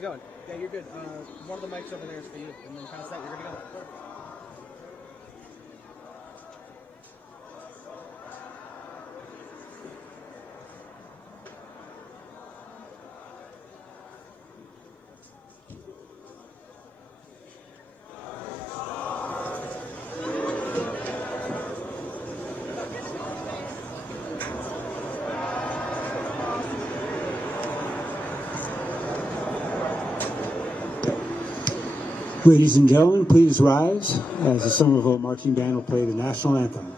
it going? Yeah, you're good. One of the mics over there is for you, and then kind of set. You're gonna go. Ladies and gentlemen, please rise as the Somerville Marching Band will play the national anthem.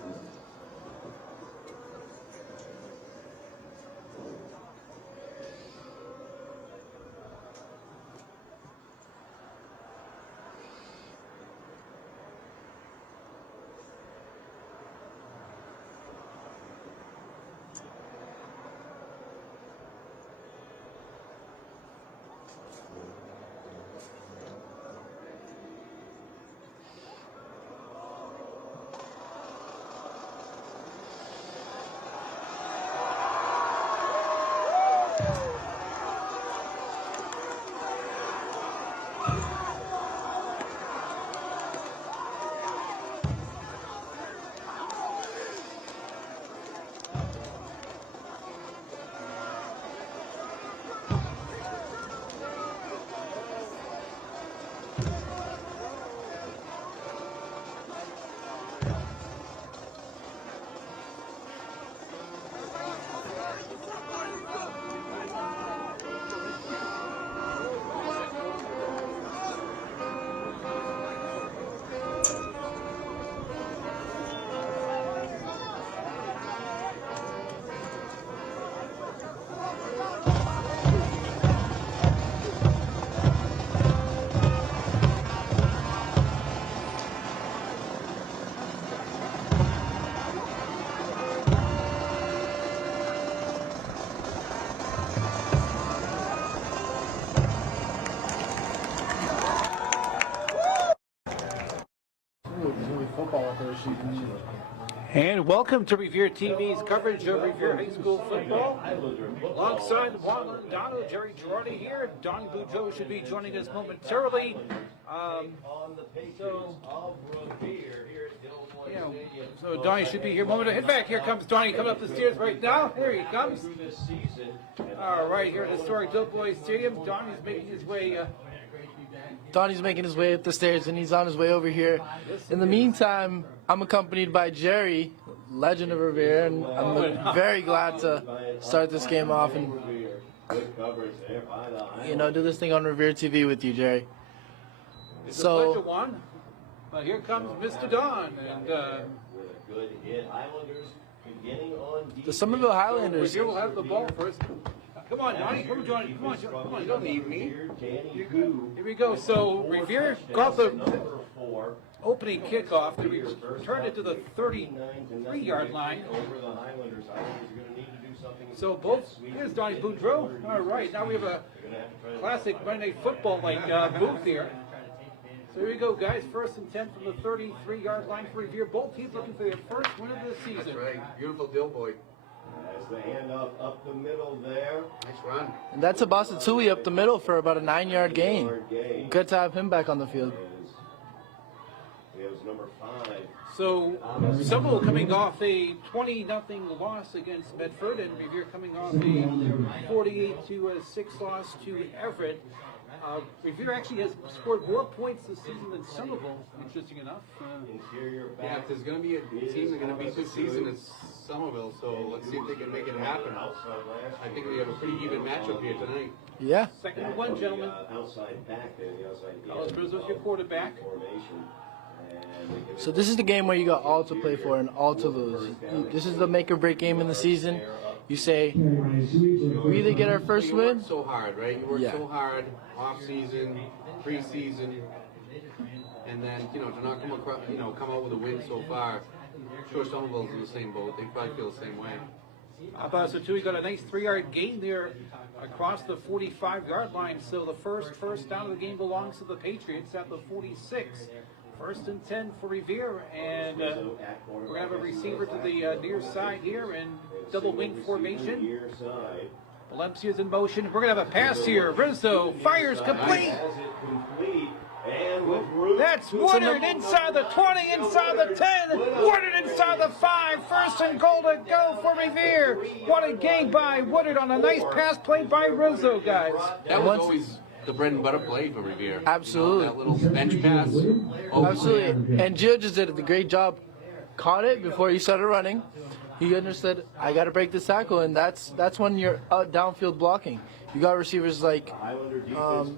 And welcome to Revere TV's coverage of Revere High School football. Alongside Juan Londano, Jerry Girardi here. Donnie Boudreau should be joining us momentarily. So Donnie should be here momentarily. In fact, here comes Donnie coming up the stairs right now. Here he comes. All right, here at historic Doughboy Stadium. Donnie's making his way. Donnie's making his way up the stairs, and he's on his way over here. In the meantime, I'm accompanied by Jerry, legend of Revere, and I'm very glad to start this game off and, do this thing on Revere TV with you, Jerry. It's a pleasure, Juan. But here comes Mr. Don, and the Somerville Highlanders. Revere will have the ball first. Come on, Donnie. Come on, Johnny. Come on. You don't need me. Here we go. So Revere got the opening kickoff. They returned it to the 33-yard line. So here's Donnie Boudreau. All right, now we have a classic Monday Night Football-like booth here. So here we go, guys. 1st and 10 from the 33-yard line for Revere. Both teams looking for their first win of the season. That's right. Beautiful deal, boy. As the handoff up the middle there. Nice run. And that's a Basatui up the middle for about a 9-yard gain. Good to have him back on the field. It was number 5. So Somerville coming off a 20-0 loss against Medford, and Revere coming off a 48-6 loss to Everett. Revere actually has scored more points this season than Somerville, interesting enough. Yeah, if there's going to be a team that's going to beat this season, it's Somerville, so let's see if they can make it happen. I think we have a pretty even matchup here tonight. Yeah. 2nd and 1, gentlemen. Outside back there, the outside. Carlos Rizzo's your quarterback. So this is the game where you got all to play for and all to lose. This is the make or break game in the season. You say, we either get our first win. You work so hard, right? You work so hard, off season, preseason, and then to not come out with a win so far. I'm sure Somerville's in the same boat. They probably feel the same way. Basatui got a nice 3-yard gain there across the 45-yard line. So the first down of the game belongs to the Patriots at the 46. 1st and 10 for Revere, and we're going to have a receiver to the near side here in double wing formation. Valencia's in motion. We're going to have a pass here. Rizzo fires complete. Calls it complete. And with room. That's Woodard inside the 20, inside the 10. Woodard inside the 5. First and goal to go for Revere. What a game by Woodard on a nice pass played by Rizzo, guys. That was always the bread and butter play for Revere. Absolutely. You know, that little bench pass. Absolutely. And Gio just did a great job. Caught it before he started running. He understood, I got to break this tackle, and that's when you're downfield blocking. You got receivers like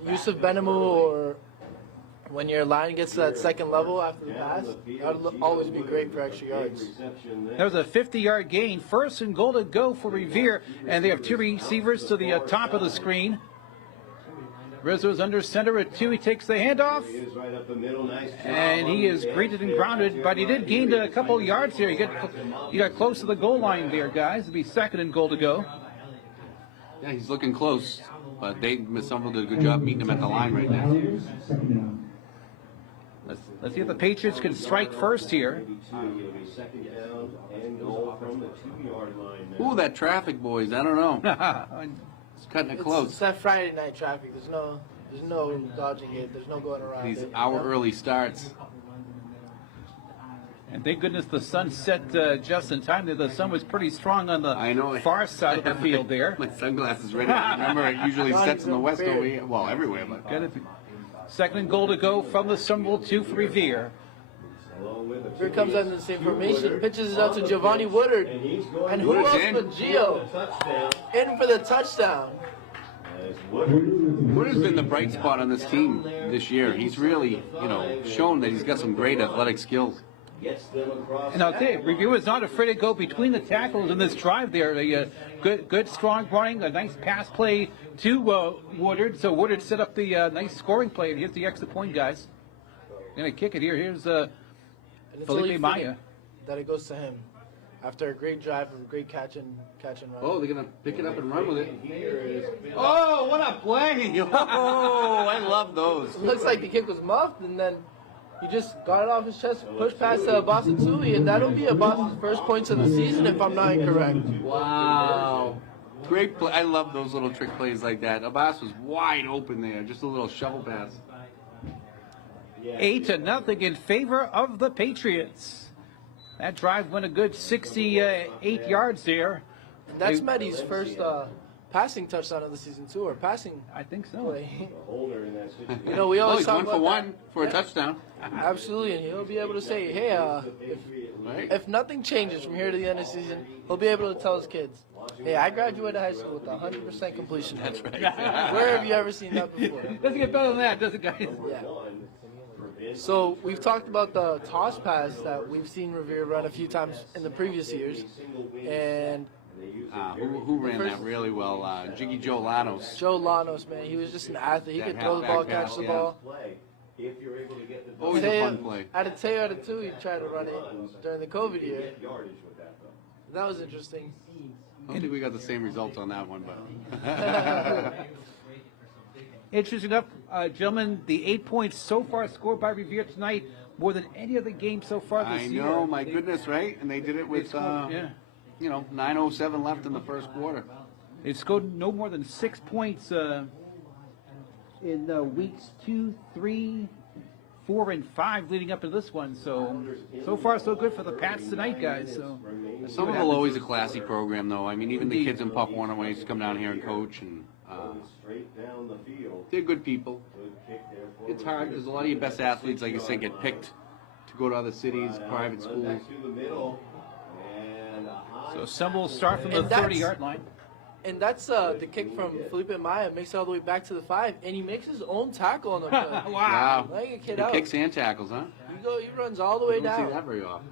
Yusuf Benamou, or when your line gets to that second level after the pass, that would always be great for extra yards. That was a 50-yard gain. First and goal to go for Revere, and they have 2 receivers to the top of the screen. Rizzo's under center at 2. He takes the handoff, and he is greeted and grounded, but he did gain a couple yards here. He got close to the goal line there, guys. It'll be second and goal to go. Yeah, he's looking close, but Somerville did a good job meeting him at the line right now. Let's see if the Patriots can strike first here. Ooh, that traffic, boys. I don't know. It's cutting it close. It's that Friday night traffic. There's no dodging it. There's no going around These it. hour-early starts. And thank goodness the sun set just in time. The sun was pretty strong on the far side of the field there. My sunglasses ready. Remember, it usually sets in the west over here. Well, everywhere. But Second and goal to go from the Somerville 2 for Revere. Here comes under the same formation. Pitches it out to Giovanni Woodard. And who else but Gio? In for the touchdown. Woodard's been the bright spot on this team this year. He's really, shown that he's got some great athletic skills. And I'll tell you, Revere was not afraid to go between the tackles in this drive there. A good, strong running, a nice pass play to Woodard. So Woodard set up the nice scoring play. And here's the extra point, guys. Going to kick it here. Here's Felipe Maya. That it goes to him. After a great drive and a great catch and run. Oh, they're going to pick it up and run with it. Oh, what a play! Oh, I love those. It looks like the kick was muffed, and then he just got it off his chest, pushed past Boston Tui, and that'll be a Boston's first points of the season, if I'm not incorrect. Wow. Great play. I love those little trick plays like that. Abbas was wide open there. Just a little shovel pass. 8-0 in favor of the Patriots. That drive went a good 68 yards there. And that's Mehdi's first passing touchdown of the season, too, or passing. I think so. Play. We always he's talk 1 for about 1 for a touchdown. Absolutely, and he'll be able to say, hey, if nothing changes from here to the end of the season, he'll be able to tell his kids, hey, I graduated high school with 100% completion. That's right. Where have you ever seen that before? Doesn't get better than that, does it, guys? Yeah. So we've talked about the toss pass that we've seen Revere run a few times in the previous years, and who ran that really well? Jiggy Joe Lanos. Joe Lanos, man, he was just an athlete. He could throw the ball, catch the ball. Always a fun play. Atateo Atatui tried to run it during the COVID year. That was interesting. I don't think we got the same results on that one, but. Interesting enough, gentlemen, the 8 points so far scored by Revere tonight, more than any other game so far this year. I know, my goodness, right? And they did it with, 9:07 left in the first quarter. They've scored no more than 6 points in weeks 2, 3, 4, and 5 leading up to this one. So far so good for the Pats tonight, guys. So Somerville always a classy program, though. I mean, even the kids in Pop Warner Ways come down here and coach, and they're good people. It's hard because a lot of your best athletes, like you said, get picked to go to other cities, private schools. So Somerville will start from the 30-yard line. And that's the kick from Felipe Maya, makes it all the way back to the 5, and he makes his own tackle on the play. Wow. Like a kid He out. kicks and tackles, huh? He runs all the way Don't down. see that very often.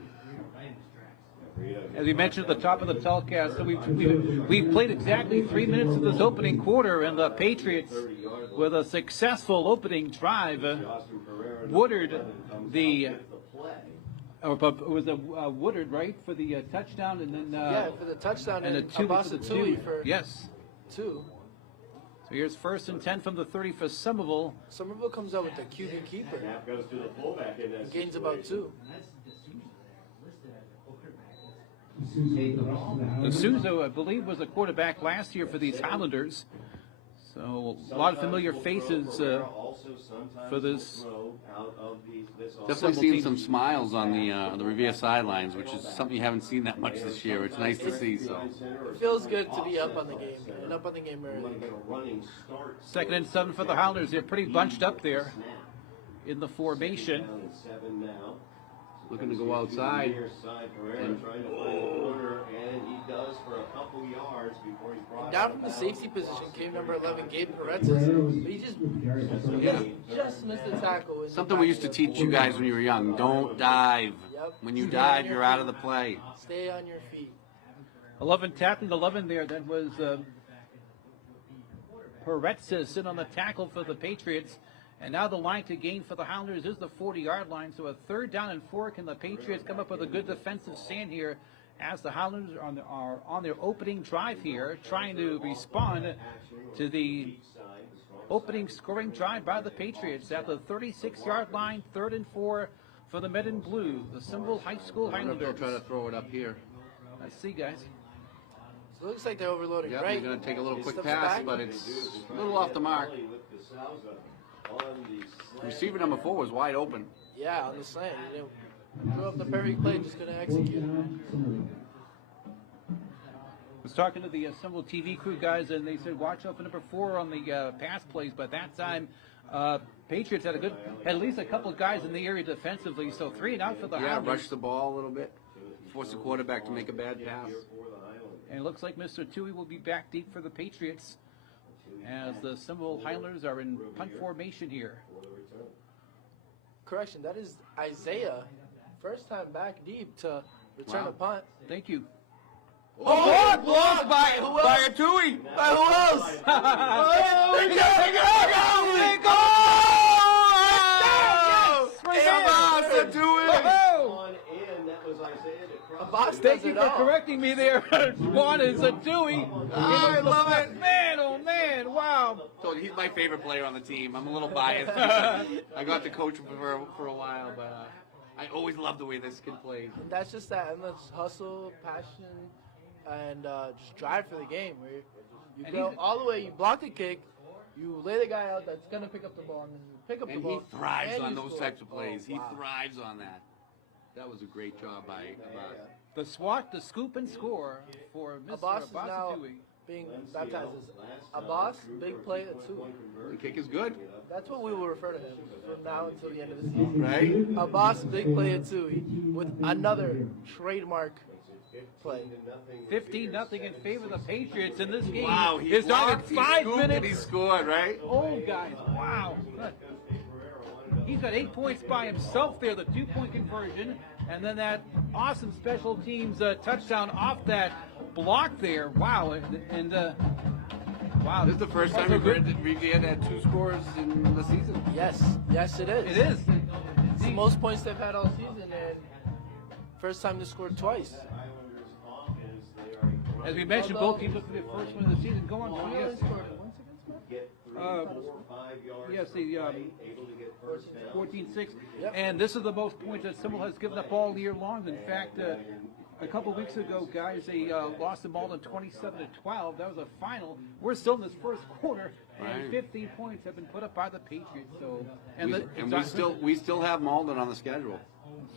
As we mentioned at the top of the telecast, so we've played exactly 3 minutes of this opening quarter, and the Patriots, with a successful opening drive, Woodard, Woodard, right, for the touchdown, and then for the touchdown, and a two for the Tui two. for 2. So here's 1st and 10 from the 30 for Somerville. Somerville comes out with the QB keeper. Gains about 2. Souza, I believe, was a quarterback last year for these Highlanders. So a lot of familiar faces for this. Definitely seen some smiles on the Revere sidelines, which is something you haven't seen that much this year. It's nice to see. So It feels good to be up on the game and up on the game early. 2nd and 7 for the Highlanders. They're pretty bunched up there in the formation. looking to go outside. Down from the safety position came number 11, Gabe Peretzes. But he just missed the tackle. Something we used to teach you guys when you were young. Don't dive. Yep. When you dive, you're out of the play. Stay on your feet. 11 tapped 11 there. That was Peretzes in on the tackle for the Patriots. And now the line to gain for the Highlanders is the 40-yard line. So a 3rd down and 4. Can the Patriots come up with a good defensive stand here as the Highlanders are on their opening drive here, trying to respond to the opening scoring drive by the Patriots at the 36-yard line, 3rd and 4 for the Men in Blue, the Somerville High School Highlanders. They'll try to throw it up here. Let's see, guys. So it looks like they're overloading, Yep, right? they're going to take a little quick Steps pass, back. but it's a little off the mark. Receiver number 4 was wide open. Yeah, on the slant. You know, threw up the perfect play, just going to execute. I was talking to the Somerville TV crew guys, and they said watch out for number 4 on the pass plays. But that time, Patriots had at least a couple of guys in the area defensively. So 3 and out for the Highlanders. Rush the ball a little bit. Force the quarterback to make a bad pass. And it looks like Mr. Tui will be back deep for the Patriots as the Somerville Highlanders are in punt formation here. Correction, that is Isaiah. First time back deep to return a punt. Thank you. Oh, blocked by a Tui. By who else? Thank you for correcting me there, Juan. It's a Dewey. I love it. Man, oh man, wow. So he's my favorite player on the team. I'm a little biased. I got to coach him for a while, but I always love the way this kid plays. And that's just that endless hustle, passion, and just drive for the game. Where you go all the way, you block the kick, you lay the guy out that's going to pick up the ball, and then you pick up the ball. And he thrives and on you those score. types of plays. Oh, wow. He thrives on that. That was a great job by The SWAT, the scoop and score for Mr. Abbas is now Dewey. being baptized as Abbas, big play at 2. The kick is good, That's what we will refer to him from now until the end of the season. right? Abbas, big play at 2 with another trademark play. 15-0 in favor of the Patriots in this game. Wow, he It's not blocked, in he 5 scooped, and he minutes. scored, right? Oh, guys, wow. He's got 8 points by himself there, the 2-point conversion, and then that awesome special teams touchdown off that block there. Wow, and wow. This is the first time we've heard that Revere had 2 scores in the season. Yes, it is. It is. It's the most points they've had all season, and first time they scored twice. As we mentioned, both teams look for the first one of the season. Go on, Tony. Yes. Yes, the 14-6. Yep. And this is the most points that Somerville has given up all year long. In fact, a couple weeks ago, guys, they lost them all in 27-12. That was a final. We're still in this first quarter, and Right. 15 points have been put up by the Patriots. So, We still have Malden on the schedule.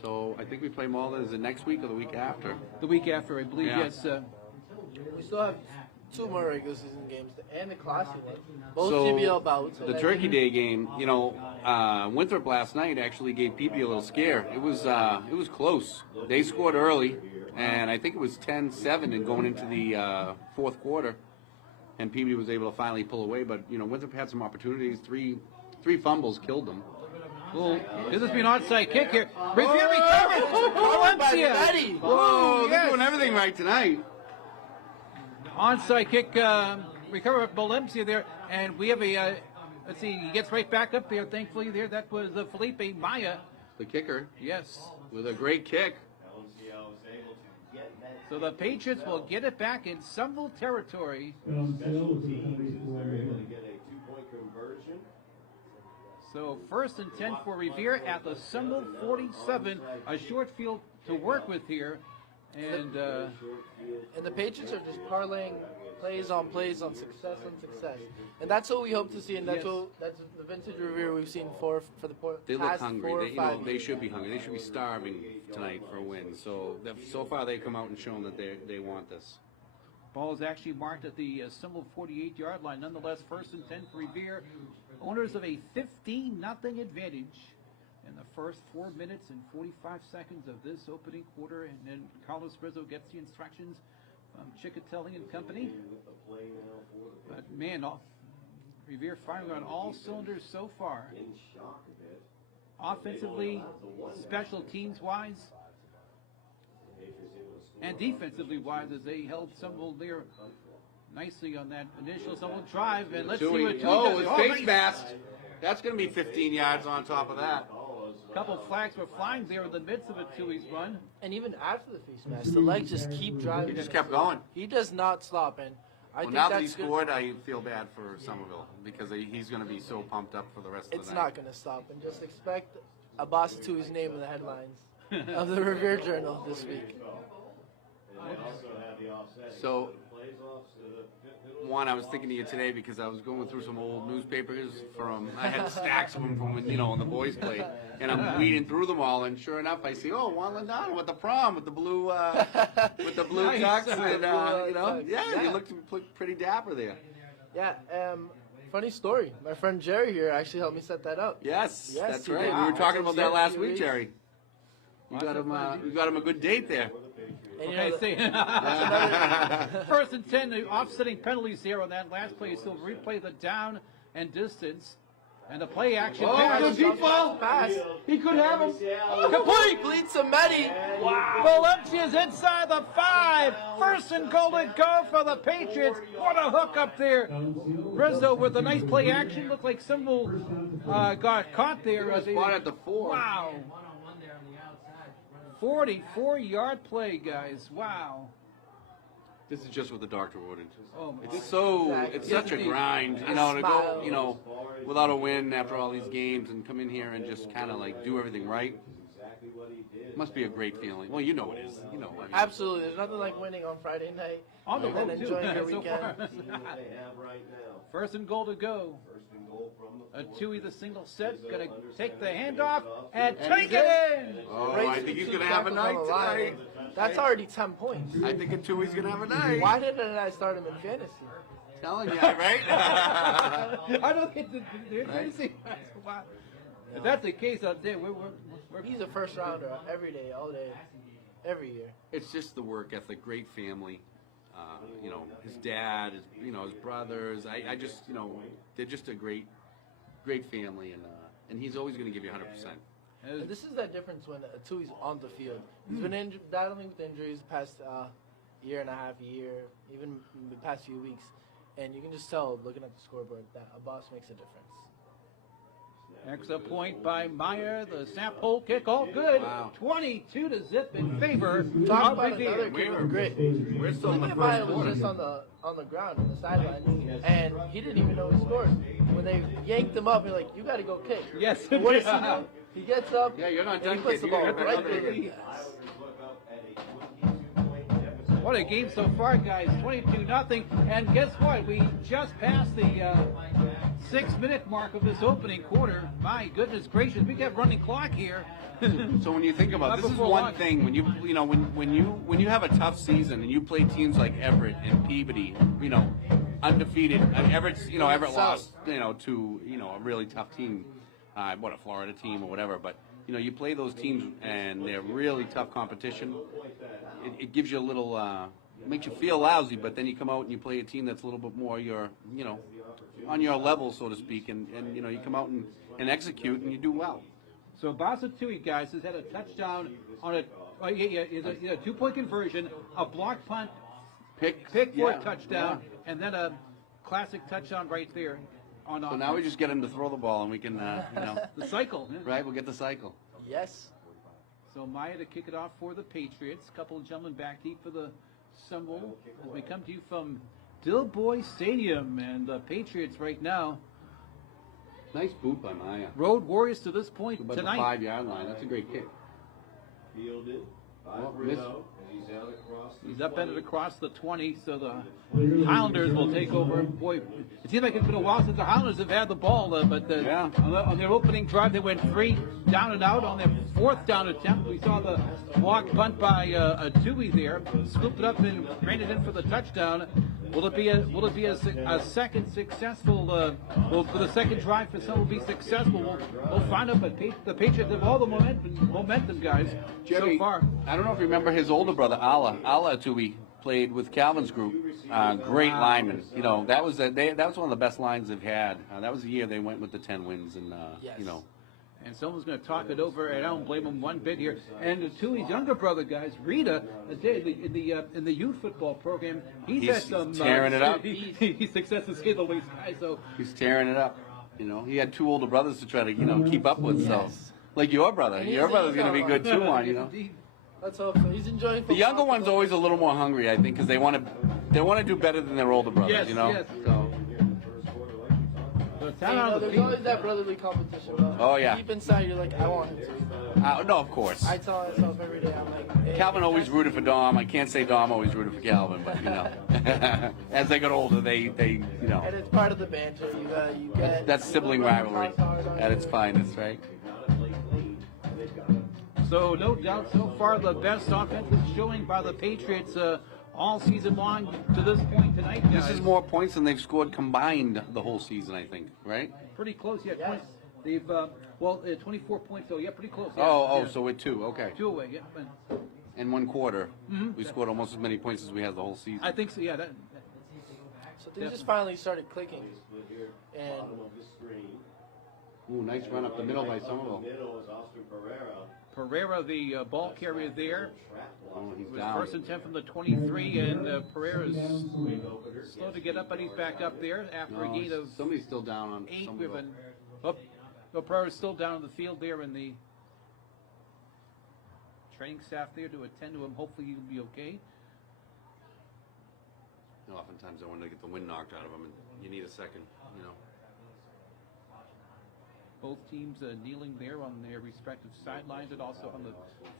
So I think we play Malden. Is it next week or the week after? the week after, I believe. Yeah. Yes. We still have 2 more regular season games and the classic one. Both So, GBL bouts. The Turkey Day game, Winthrop last night actually gave Pepe a little scare. It was close. They scored early, and I think it was 10-7 and going into the 4th quarter, and Pepe was able to finally pull away. But Winthrop had some opportunities. Three fumbles killed them. Well, this has been an onside kick here. Revere recovered. Valencia. Whoa, they're yes. doing everything right tonight. Onside kick, recover Valencia there, and we have a, let's see, he gets right back up there, thankfully there, that was Felipe Maya, The kicker yes. with a great kick. So the Patriots will get it back in Somerville territory. So 1st and 10 for Revere at the Somerville 47, a short field to work with here. And the Patriots are just parlaying plays on success on success, and that's what we hope to see, and that's that's the vintage Revere we've seen for the They look past hungry. 4 or They, 5 they years. should be hungry. They should be starving tonight for a win. So far they've come out and shown that they want this. ball is actually marked at the Somerville 48-yard line. Nonetheless, 1st and 10 for Revere. Owners of a 15-0 advantage in the first 4 minutes and 45 seconds of this opening quarter. And then Carlos Rizzo gets the instructions from Chickatelli and company. But man, Revere firing on all cylinders so far. Offensively, special teams wise, and defensively wise, as they held Somerville there nicely on that initial Somerville drive. And let's see what Oh, his face nice. mask. That's going to be 15 yards on top of that. A couple of flags were flying there in the midst of a Tui's run. And even after the face mask, the legs just keep driving. He just kept going. He does not stop, and I Well, think now that he that's good. scored, I feel bad for Somerville because he's going to be so pumped up for the rest of It's the night. not going to stop, and just expect Abbas Tui's name in the headlines of the Revere Journal this week. So, one, I was thinking of you today because I was going through some old newspapers I had stacks of them from when, when the boys played, and I'm weeding through them all, and sure enough, I see, Juan Lindano with the prom, with the blue, Nice. tux, and, tux. you Yeah. looked pretty dapper there. Yeah, funny story. My friend Jerry here actually helped me set that up. Yes, Yes, that's he right. did. We were talking about that last Yeah. week, Jerry. You got him a good date there. And, you Okay, know, see. 1st and 10, the offsetting penalties here on that last play. Still replay the down and distance. And the play action pass. does he fall? pass. He could have him. Complete Samedi. Wow. Valencia's inside the 5. 1st and goal to go for the Patriots. What a hook up there. Rizzo with a nice play action. Looked like Somerville got caught there. Spot at the 4. Wow. 44-yard play, guys. Wow. This is just what the doctor ordered. Oh, my It's such a grind, to go, without a win after all these games and come in here and just kind of like do everything right. Must be a great feeling. Well, you know it is. Absolutely. There's nothing like winning on Friday night On the and road, then too, enjoying your so weekend. far. 1st and goal to go. A Tui the single set, gonna take the handoff and take it in. Oh, Race I think he's to going to have a tackles on night the line. tonight. That's already 10 points. I think Tui's going to have a night. Why didn't I start him in fantasy? Telling you, right? I don't get the fantasy. Wow. If that's the case out there, we're He's a first rounder every day, all day, every year. It's just the work ethic, great family. His dad, his brothers. I just, they're just a great family, and he's always going to give you 100%. And this is that difference when Tui's on the field. He's been battling with injuries the past year and a half, even the past few weeks. And you can just tell, looking at the scoreboard, that Abbas makes a difference. extra point by Meyer. The snap hole kick, all good. Wow. 22-0 in favor Talk of about another Revere. kick of grit. We're still in the Look at Meyer first was quarter. just on the ground, on the sideline, and he didn't even know he scored. When they yanked him up, you're like, you got to go kick. Yes. What does he do? He gets up, Yeah, you're not and done, he puts kid. the You ball gotta get right back through up there. the yes. What a game so far, guys. 22-0. And guess what? We just passed the 6-minute mark of this opening quarter. My goodness gracious, we got running clock here. So when you think about it, this is one thing when when you have a tough season and you play teams like Everett and Peabody, undefeated. I mean, Everett lost, to a really tough team, a Florida team or whatever. But you play those teams and they're really tough competition. It gives you a little, makes you feel lousy. But then you come out and you play a team that's a little bit more on your level, so to speak, and you come out and execute and you do well. So Basatui, guys, has had a touchdown on a 2-point conversion, a block punt, pick for a touchdown, and then a classic touchdown right there. So now we just get him to throw the ball and we can, the cycle. right? We'll get the cycle. Yes. So Maya to kick it off for the Patriots. Couple of gentlemen back deep for the Somerville. As we come to you from Dilboy Stadium, and the Patriots right now, Nice boot by Maya. road warriors to this point About the tonight. 5-yard line. That's a great kick. Fielded. He's upended across the 20, so the Highlanders will take over. Boy, it seems like it's been a while since the Highlanders have had the ball, but on their opening drive, they went 3 down and out. On their 4th down attempt, we saw the walk bunt by Tui there, scooped it up and ran it in for the touchdown. Will it be a second successful? Will the second drive for some will be successful? We'll find out. But the Patriots have all the momentum, guys, Jerry, so far. I don't know if you remember his older brother, Ala Tui, played with Calvin's group. Great lineman. You know, that was one of the best lines they've had. That was the year they went with the 10 wins, and Yes. you know. And someone's going to talk it over, and I don't blame him one bit here. And Tui's younger brother, guys, Rita, in the youth football program, he's had some tearing it up. He's success to say the least. So He's tearing it up. You know, he had 2 older brothers to try to keep up with. So, like your brother, And your he's brother's going to be good too. You know. Let's hope so. He's enjoying football. The younger one's always a little more hungry, I think, because they want to do better than their older brothers. Yes, you know. yes. So. There's always that brotherly competition. Though. Oh, yeah. Deep inside, you're like, I want him to. No, of course. I tell myself every day, I'm like, hey, Calvin always rooted for Dom. I can't say Dom always rooted for Calvin, but you know, as they got older, they you know. And it's part of the banter. You get That's sibling rivalry at its finest, right? So no doubt, so far the best offensive showing by the Patriots all season long to this point tonight. Guys. This is more points than they've scored combined the whole season, I think, right? Pretty close, yeah. Yes. They've 24 points, so yeah, pretty close. Yeah. Oh, Yeah. so we're 2, okay. 2 away, yeah. But In 1 quarter, we scored almost as many points as we had the whole season. I think so, yeah. So things just finally started clicking. And Ooh, nice run up the middle by Somerville. Pereira, the ball carrier there. Oh, he's Was down. 1st and 10 from the 23, and Pereira's slow to get up, but he's back up there after a gain of Somebody's still down on 8. Somerville. Pereira's still down on the field there, and the training staff there to attend to him. Hopefully he'll be okay. You know, oftentimes I want to get the wind knocked out of them, and you need a second, you know. Both teams kneeling there on their respective sidelines and also on the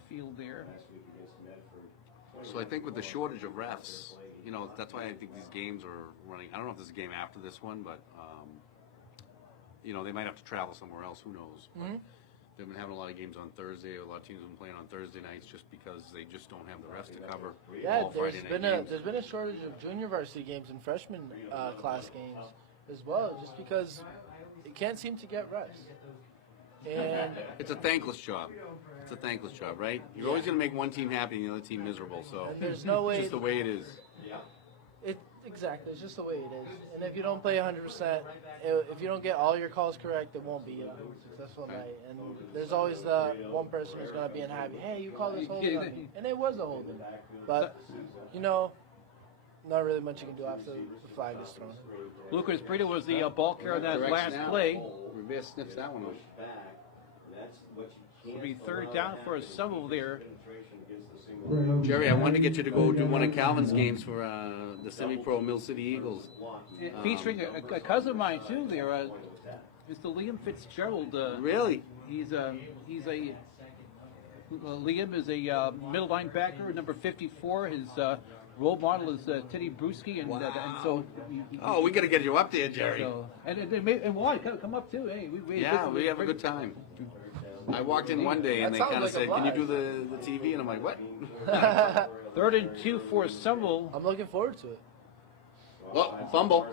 field there. So I think with the shortage of refs, you know, that's why I think these games are running. I don't know if there's a game after this one, but, you know, they might have to travel somewhere else. Who knows? But they've been having a lot of games on Thursday. A lot of teams have been playing on Thursday nights just because they just don't have the refs to cover yeah, all Friday night games. there's been a shortage of junior varsity games and freshman class games as well, just because it can't seem to get refs. And It's a thankless job. It's a thankless job, right? You're always going to make one team happy and the other team miserable. So there's no way. it's just the way it is. Exactly, it's just the way it is. And if you don't play 100%, if you don't get all your calls correct, it won't be a successful night. And there's always the one person who's going to be unhappy. Hey, you called this holding on me. And it was a holding. But, you know, not really much you can do after the flag is thrown. Lucas Brito was the ball carrier on that Correct last snap. play. Revere sniffs that one off. It'll be 3rd down for Somerville there. Jerry, I wanted to get you to go do one of Calvin's games for the semi-pro Mill City Eagles. Featuring a cousin of mine too there, Mr. Liam Fitzgerald. Really? Liam is a middle linebacker, number 54. His role model is Teddy Bruschi, and so. Oh, we got to get you up there, Jerry. So, and why come up too? Hey, we have a good time. I walked in one day and they That kind of sounds like said, a "Can you do the TV?" And I'm like, "What?" 3rd and 2 for Somerville. I'm looking forward to it. Oh, fumble.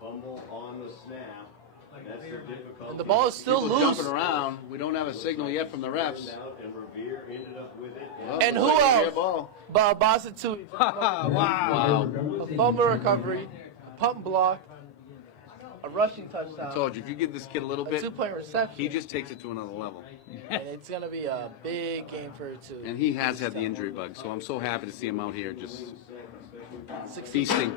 Fumble on the snap. That's the difficulty. And the ball is still People loose. jumping around. We don't have a signal yet from the refs. And Revere ended up with it. Well, And who looks like a fair else? ball. Boston too. Wow. A fumble recovery, a pump block, a rushing I touchdown, told you, if you give this kid a little a bit, 2-point reception. he just takes it to another level. And it's going to be a big game for it too. And he has had the injury bug, so I'm so happy to see him out here just 16. feasting,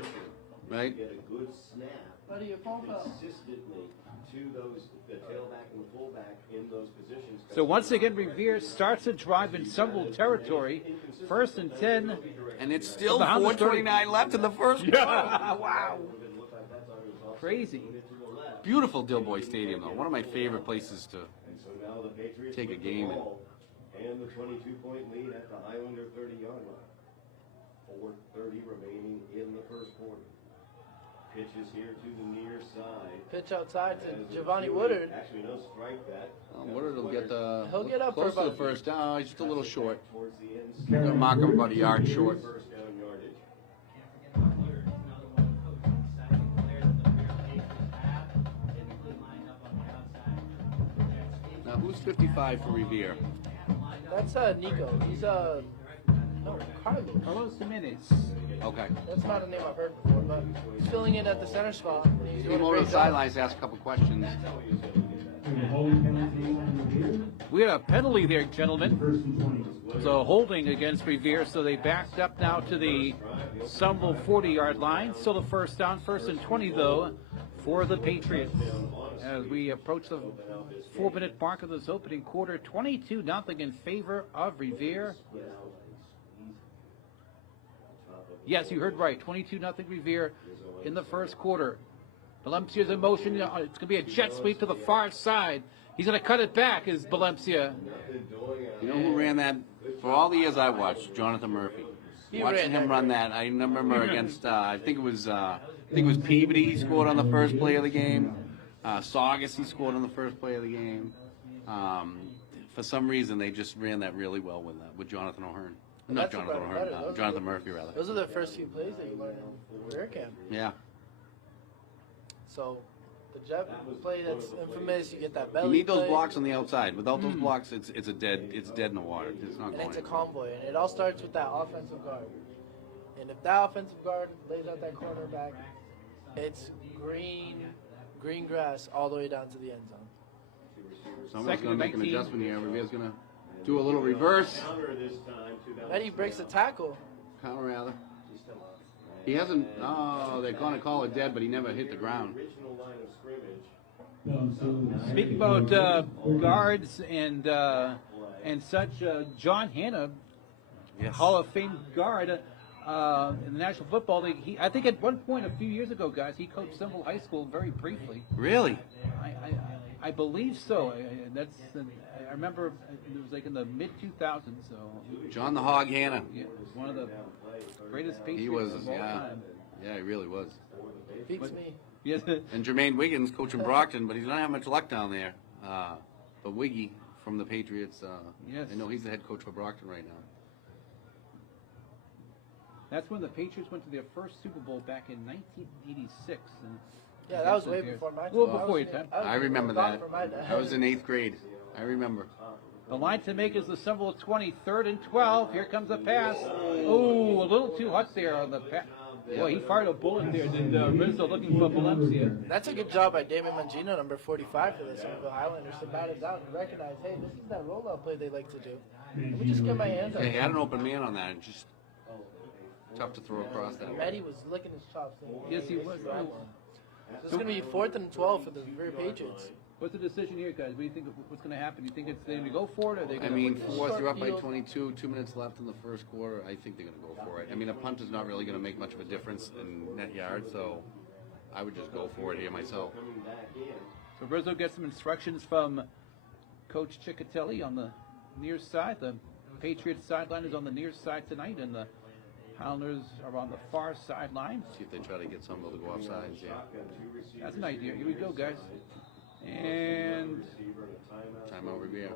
right? Get a good snap Buddy, your phone fell. consistently to the tailback and the fullback in those positions. So once again, Revere starts a drive in Somerville territory. 1st and 10. And it's still Behind the 4:29 left in the first quarter. Wow. Crazy. Beautiful Dilboy Stadium, though. One of my favorite places to take a game in. And the 22-point lead at the Highlander 30-yard line. 4:30 remaining in the first quarter. Pitches here to the near side. Pitch outside to As Giovanni it's Woodard. Actually, no strike that. Woodard will get the He'll get up close for to the about- first down. He's just a little short. Towards the end. They're gonna mark him about a yard short. First down yardage. Now, who's 55 for Revere? That's Nico. He's no Carlos. Carlos Jimenez. Okay. That's not a name I've heard before, but he's filling in at the center spot. He's doing Came a over to great the job. sidelines to ask a couple questions. We had a penalty there, gentlemen. First and 20. So holding against Revere, so they backed up now to the Somerville 40-yard line. Still the first down, 1st and 20 though, for the Patriots. As we approach the 4-minute mark of this opening quarter, 22-0 in favor of Revere. Yes, you heard right, 22-0 Revere in the first quarter. Valencia's in motion. It's going to be a jet sweep to the far side. He's going to cut it back, is Valencia. You know who ran that for all the years I watched? Jonathan Murphy. Watching him run that, I remember against I think it was Peabody. He scored on the first play of the game. Saugus, he scored on the first play of the game. For some reason, they just ran that really well with Jonathan O'Hearn. Not That's Jonathan about O'Hearn, it. Jonathan Murphy rather. Those are the first few plays that you learn in career camp. Yeah. So the jet play that's infamous. You get that belly. You need those play, blocks on the outside. Without those blocks, it's dead in the water. It's not and going it's a anywhere. convoy, and it all starts with that offensive guard. And if that offensive guard lays out that cornerback, it's green grass all the way down to the end zone. Someone's Second going to and make an 19. adjustment here. Revere's going to do a little reverse. Counter this time to Eddie breaks the tackle. Counter rather. He hasn't. Oh, they're going to call it dead, but he never hit the ground. original line of scrimmage. Speaking about guards and such, John Hanna, Yes. Hall of Fame guard in the National Football League. I think at one point a few years ago, guys, he coached Somerville High School very briefly. Really? I believe so. I remember it was like in the mid 2000s. So John the Hog Hanna. yeah, one of the greatest Patriots He was, of all yeah. time. Yeah, he really was. Beats me. Yes. And Jermaine Wiggins coaching Brockton, but he's not having much luck down there. But Wiggy from the Patriots, Yes. I know he's the head coach for Brockton right now. That's when the Patriots went to their first Super Bowl back in 1986. And Yeah, that was way before my time. Well, before your time. I remember that. For my dad. I was in 8th grade. I remember. The line to make is the Somerville 20, 3rd and 12. Here comes a pass. Oh, a little too hot there on the pass. Boy, he fired a bullet there. Did Rizzo looking for Valencia? That's a good job by David Mangino, number 45 for the Somerville Highlanders, to bat it down and recognize, hey, this is that rollout play they like to do. Let me just get my hands on Yeah, he it. had an open man on that. And just tough to throw across that. Eddie was licking his chops. Yes, he was. So it's going to be 4th and 12 for the Revere Patriots. What's the decision here, guys? What do you think? What's going to happen? Do you think it's they're going to go for it, or are they I going mean, to? fourth, you're up by field. 22, 2 minutes left in the first quarter. I think they're going to go for it. I mean, a punt is not really going to make much of a difference in net yards, so I would just go for it here myself. So Rizzo gets some instructions from Coach Ciccatelli on the near side. The Patriots sideline is on the near side tonight, and the Highlanders are on the far sideline. See if they try to get Somerville to go off sides, yeah. That's an idea. Here we go, guys. And Timeout Revere.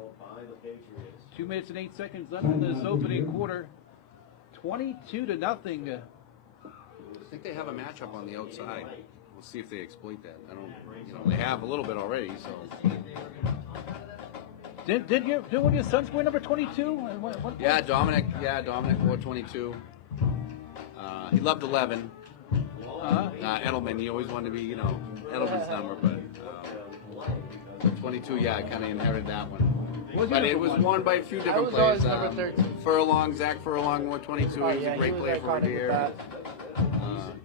2 minutes and 8 seconds left in this opening quarter. 22-0. I think they have a matchup on the outside. We'll see if they exploit that. I don't, they have a little bit already, so. Did one of your sons wear number 22? Yeah, Dominic wore 22. He loved 11. Edelman, he always wanted to be, Edelman's number, but 22, yeah, I kind of inherited that one. But it was worn by a few different I was players. always number 13. Furlong, Zach Furlong wore 22. Oh, He's yeah, a great he was player for iconic with Revere. that.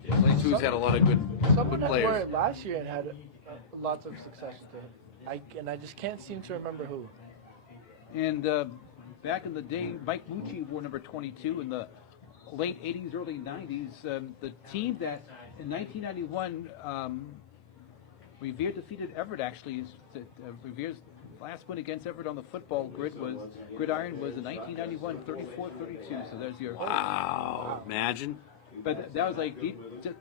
22's had a lot of good Someone had players. wore it last year and had lots of success with it. I just can't seem to remember who. And back in the day, Mike Mucci wore number 22 in the late 80s, early 90s. The team that in 1991, Revere defeated Everett, actually. Revere's last win against Everett on the football gridiron was in 1991, 34-32. So there's your. Wow. Imagine. But that was like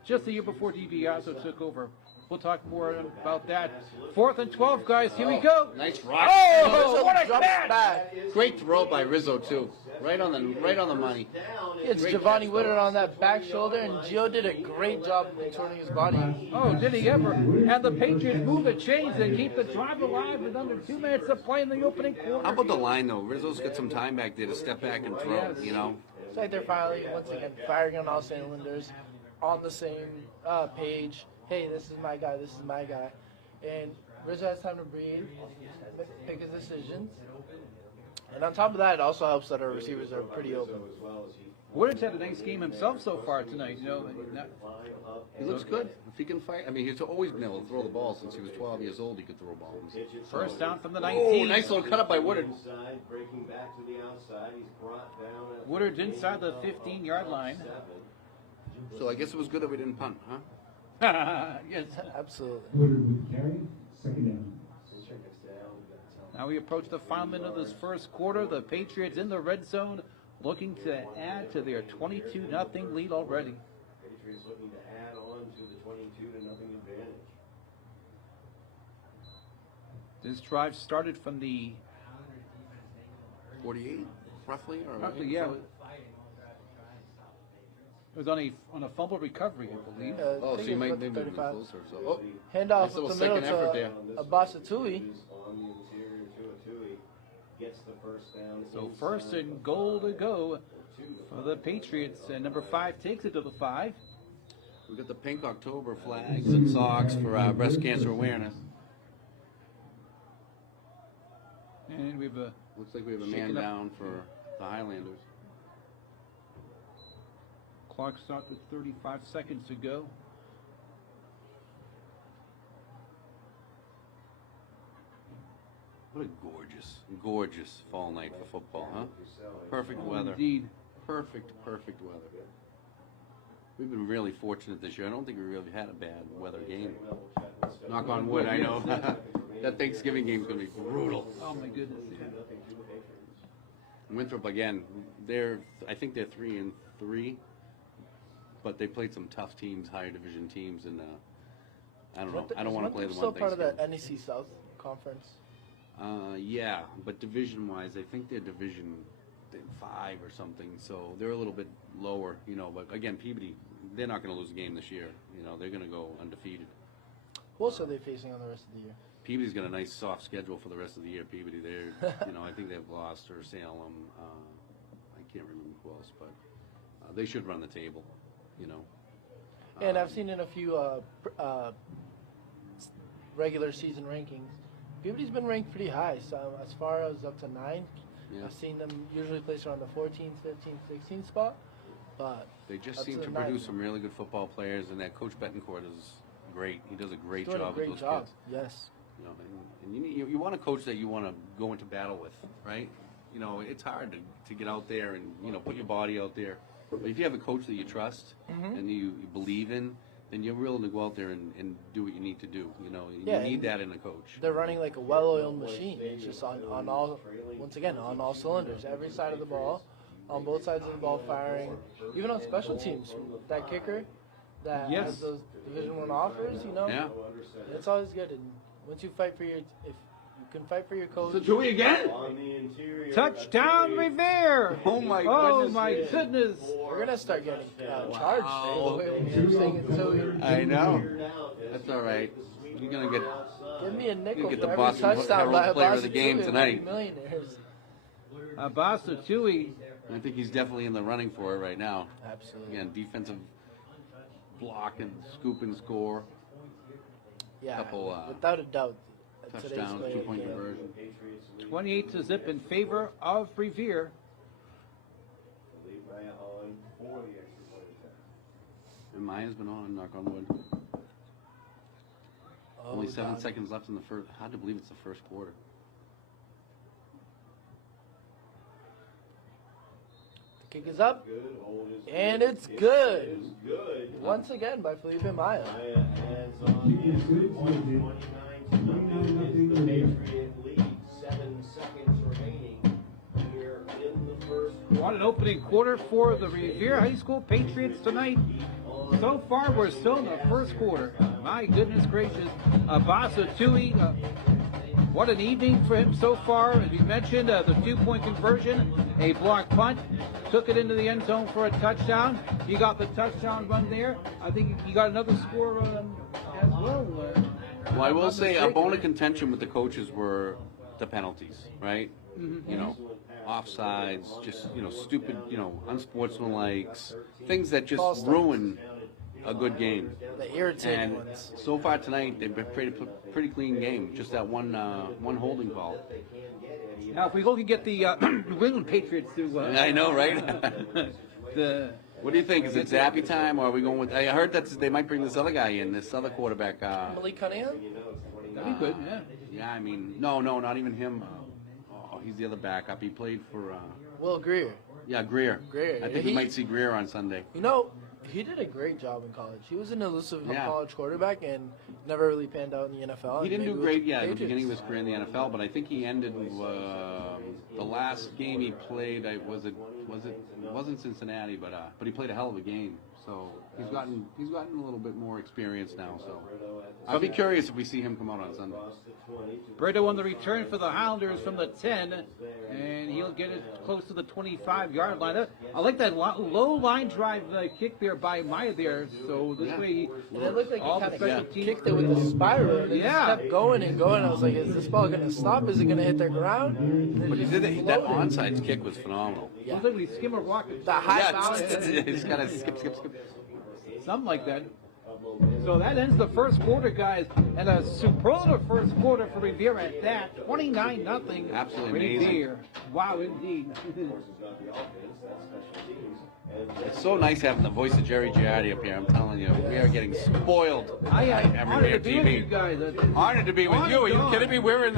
just the year before DiBiase took over. We'll talk more about that. 4th and 12, guys. Here we go. Nice rock. Oh, what a catch! Great throw by Rizzo too. Right on the money. It's Giovanni Woodard on that back shoulder, and Gio did a great job returning his body. Oh, did he ever? And the Patriots move the chains and keep the drive alive with under 2 minutes of play in the opening quarter. How about the line though? Rizzo's got some time back there to step back and throw. Yes. You know. It's like they're finally, once again, firing on all cylinders, on the same page. Hey, this is my guy, this is my guy. And Rizzo has time to breathe, make his decisions. And on top of that, it also helps that our receivers are pretty open. Woodard's had a nice game himself so far tonight. You know, He looks good. If he can fight, I mean, he's always been able to throw the ball since he was 12 years old. He could throw balls. first down from the 19. Oh, nice little cut up by Woodard. Breaking back to the outside. He's brought down at Woodard's inside the 15-yard line. So I guess it was good that we didn't punt, huh? Yes. Absolutely. Woodard with carry, second down. Now we approach the final minute of this first quarter. The Patriots in the red zone, looking to add to their 22-0 lead already. Patriots looking to add on to the 22-0 advantage. This drive started from the 48, roughly, or roughly, yeah. It was on a fumble recovery, I believe. Oh, so you might be maybe be closer. So, oh, Handoff nice up little the middle second effort there. to Abasatui. On the interior to Atui. Gets the first down. So first and goal to go for the Patriots, and number 5 takes it to the 5. We got the pink October flags and socks for breast cancer awareness. And we have a Looks like we have a man Shaking up. down for the Highlanders. clock stopped with 35 seconds to go. What a gorgeous fall night for football, huh? Perfect weather. Indeed. Perfect weather. We've been really fortunate this year. I don't think we really had a bad weather game. Knock on wood, I know. That Thanksgiving game's going to be brutal. Oh my goodness. Yeah. Winthrop again. I think they're 3-3, but they played some tough teams, higher division teams, and I don't know. I don't want to play them on Still part Thanksgiving. of the NEC South Conference. Yeah, but division-wise, I think they're Division 5 or something, so they're a little bit lower, you know. But again, Peabody, they're not going to lose a game this year. You know, they're going to go undefeated. Who else are they facing on the rest of the year? Peabody's got a nice soft schedule for the rest of the year. Peabody, they're, you know, I think they've Gloucester, Salem. I can't remember who else, but they should run the table, you know. And I've seen in a few regular season rankings, Peabody's been ranked pretty high. So as far as up to 9, Yeah. I've seen them usually placed around the 14th, 15th, 16th spot. But They just up seem to to the 9. produce some really good football players, and that Coach Betancourt is great. He does a great Doing job a great with those job. kids. Yes. You know, and you want a coach that you want to go into battle with, right? You know, it's hard to get out there and, you know, put your body out there. But if you have a coach that you trust and you believe in, then you're willing to go out there and do what you need to do. You know, Yeah, you need and that in a coach. They're running like a well-oiled machine. It's just on all, once again, on all cylinders. Every side of the ball, on both sides of the ball firing. Even on special teams, that kicker that Yes. has those Division I offers, you know, Yeah. it's always good. And once you fight for if you can fight for your coach, So Dewey again? On the interior. Touchdown, Revere! Oh my Oh goodness. my goodness! we're gonna start getting charged. The way we're saying it, so I know. That's all right. You're gonna get. give me a nickel get for the every Boston touchdown Herald by a player of Boston the game team. tonight. Millionaires. Basta Tui. I think he's definitely in the running for it right now. Absolutely. Again, defensive block and scoop and score. Yeah. Couple, without a doubt. Today's Touchdown, play, 2-point yeah. conversion. 28-0 in favor of Revere. Lead by on for the extra point attack. And Maya's been on, knock on wood. Oh, Only 7 God. seconds left in the first. Hard to believe it's the first quarter. The kick is up, Good. Hold is and it's good. It's good. Once again by Felipe Maya. Maya adds on the extra point, 29-0. The Patriot leads. an opening quarter for the Revere High School Patriots tonight. So far, we're still in the first quarter. My goodness gracious. Basa Tui, what an evening for him so far. As we mentioned, the 2-point conversion, a block punt, took it into the end zone for a touchdown. He got the touchdown run there. I think he got another score as well. Well, I will say a bone of contention with the coaches were the penalties, right? You know, offsides, just, you know, stupid, you know, unsportsmanlike, things that just ruin a good game. The irritating And ones. so far tonight, they've been pretty clean game. Just that one holding call. Now, if we look at the New England Patriots to... I know, right? What do you think? Is it Zappy Zappy time, or are we going with... I heard that they might bring this other guy in, this other quarterback. Malik Cunningham? That'd be good, yeah. Yeah, I mean, no, not even him. He's the other backup. He played for... Will Greer. Yeah, Greer. Greer. I think we might see Greer on Sunday. You know, he did a great job in college. He was an elusive college quarterback and never really panned out in the NFL. He didn't do Maybe great, with the at the Patriots. beginning of his career in the NFL, but I think he ended the last game he played. It wasn't Cincinnati, but he played a hell of a game. So he's gotten a little bit more experience now. So I'll be curious if we see him come out on Sunday. Brito on the return for the Highlanders from the 10, and he'll get it close to the 25-yard line. I like that low line drive kick there by Maya there. So this way, And it looked like all he the kind special of teams. kicked it with the spiral. And it just kept going and going. I was like, is this ball going to stop? Is it going to hit the ground? And it But he just did that floated. onside kick was phenomenal. Yeah. Looks like we skim a rocket. The high Yeah, bounce. he's got to skip. Something like that. So that ends the first quarter, guys, and a superlative first quarter for Revere at that. 29-0. Absolutely amazing. Revere. Wow, indeed. It's so nice having the voice of Jerry Giardi up here. I'm telling you, we are getting spoiled. I am at honored Revere to be with you TV. guys. Honored to be with you. Are you Dawn. kidding me? We're in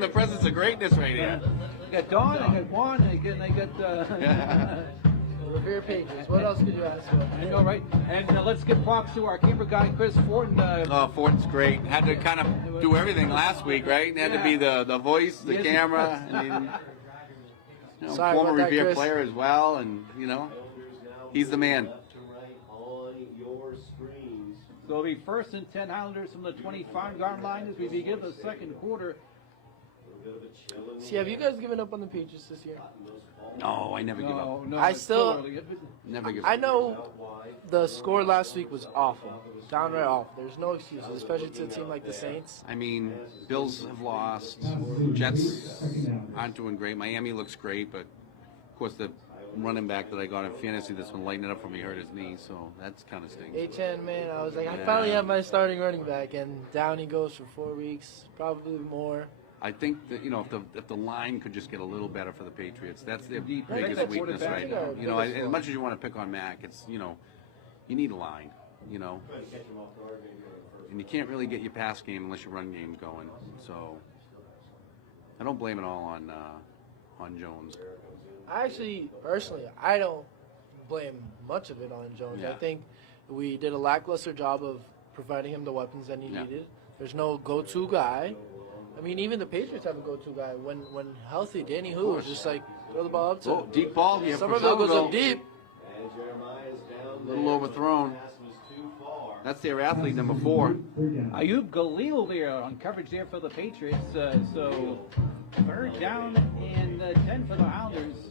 the presence of greatness right here. I got Dawn, I got Juan, I got Revere Patriots. What else could you ask for? I know, right? And let's give props to our camera guy, Chris Fortin. Fortin's great. Had to kind of do everything last week, right? Had to be the voice, the Yes. camera. I mean, Sorry former about that, Revere Chris. player as well, and he's the man. So it'll be 1st and 10 Highlanders from the 25-yard line as we begin the second quarter. See, have you guys given up on the Patriots this year? No, I never give up. No, I it's still- early. Never give up. I know the score last week was awful. Downright awful. There's no excuses, especially to a team like the Saints. I mean, Bills have lost. Jets aren't doing great. Miami looks great, but of course the running back that I got in fantasy this one lighting it up for me hurt his knee, so that's kind of stinks. HN, man, I was like, I Yeah. finally have my starting running back, and down he goes for 4 weeks, probably more. I think that if the line could just get a little better for the Patriots, that's their Right, biggest that's weakness quarterback. right now. Yeah, biggest As flaw. much as you want to pick on Mac, it's you need a line, and you can't really get your pass game unless your run game's going. So I don't blame it all on Jones. I actually, personally, I don't blame much of it on Jones. Yeah. I think we did a lackluster job of providing him the weapons that he Yeah. needed. There's no go-to guy. I mean, even the Patriots have a go-to guy. When healthy, Danny Who was just like, throw the ball up to Oh, him. deep ball here for Somerville goes up deep. A little overthrown. That's their athlete, number 4. Ayub Galil there on coverage there for the Patriots. So 3rd down and 10 for the Highlanders.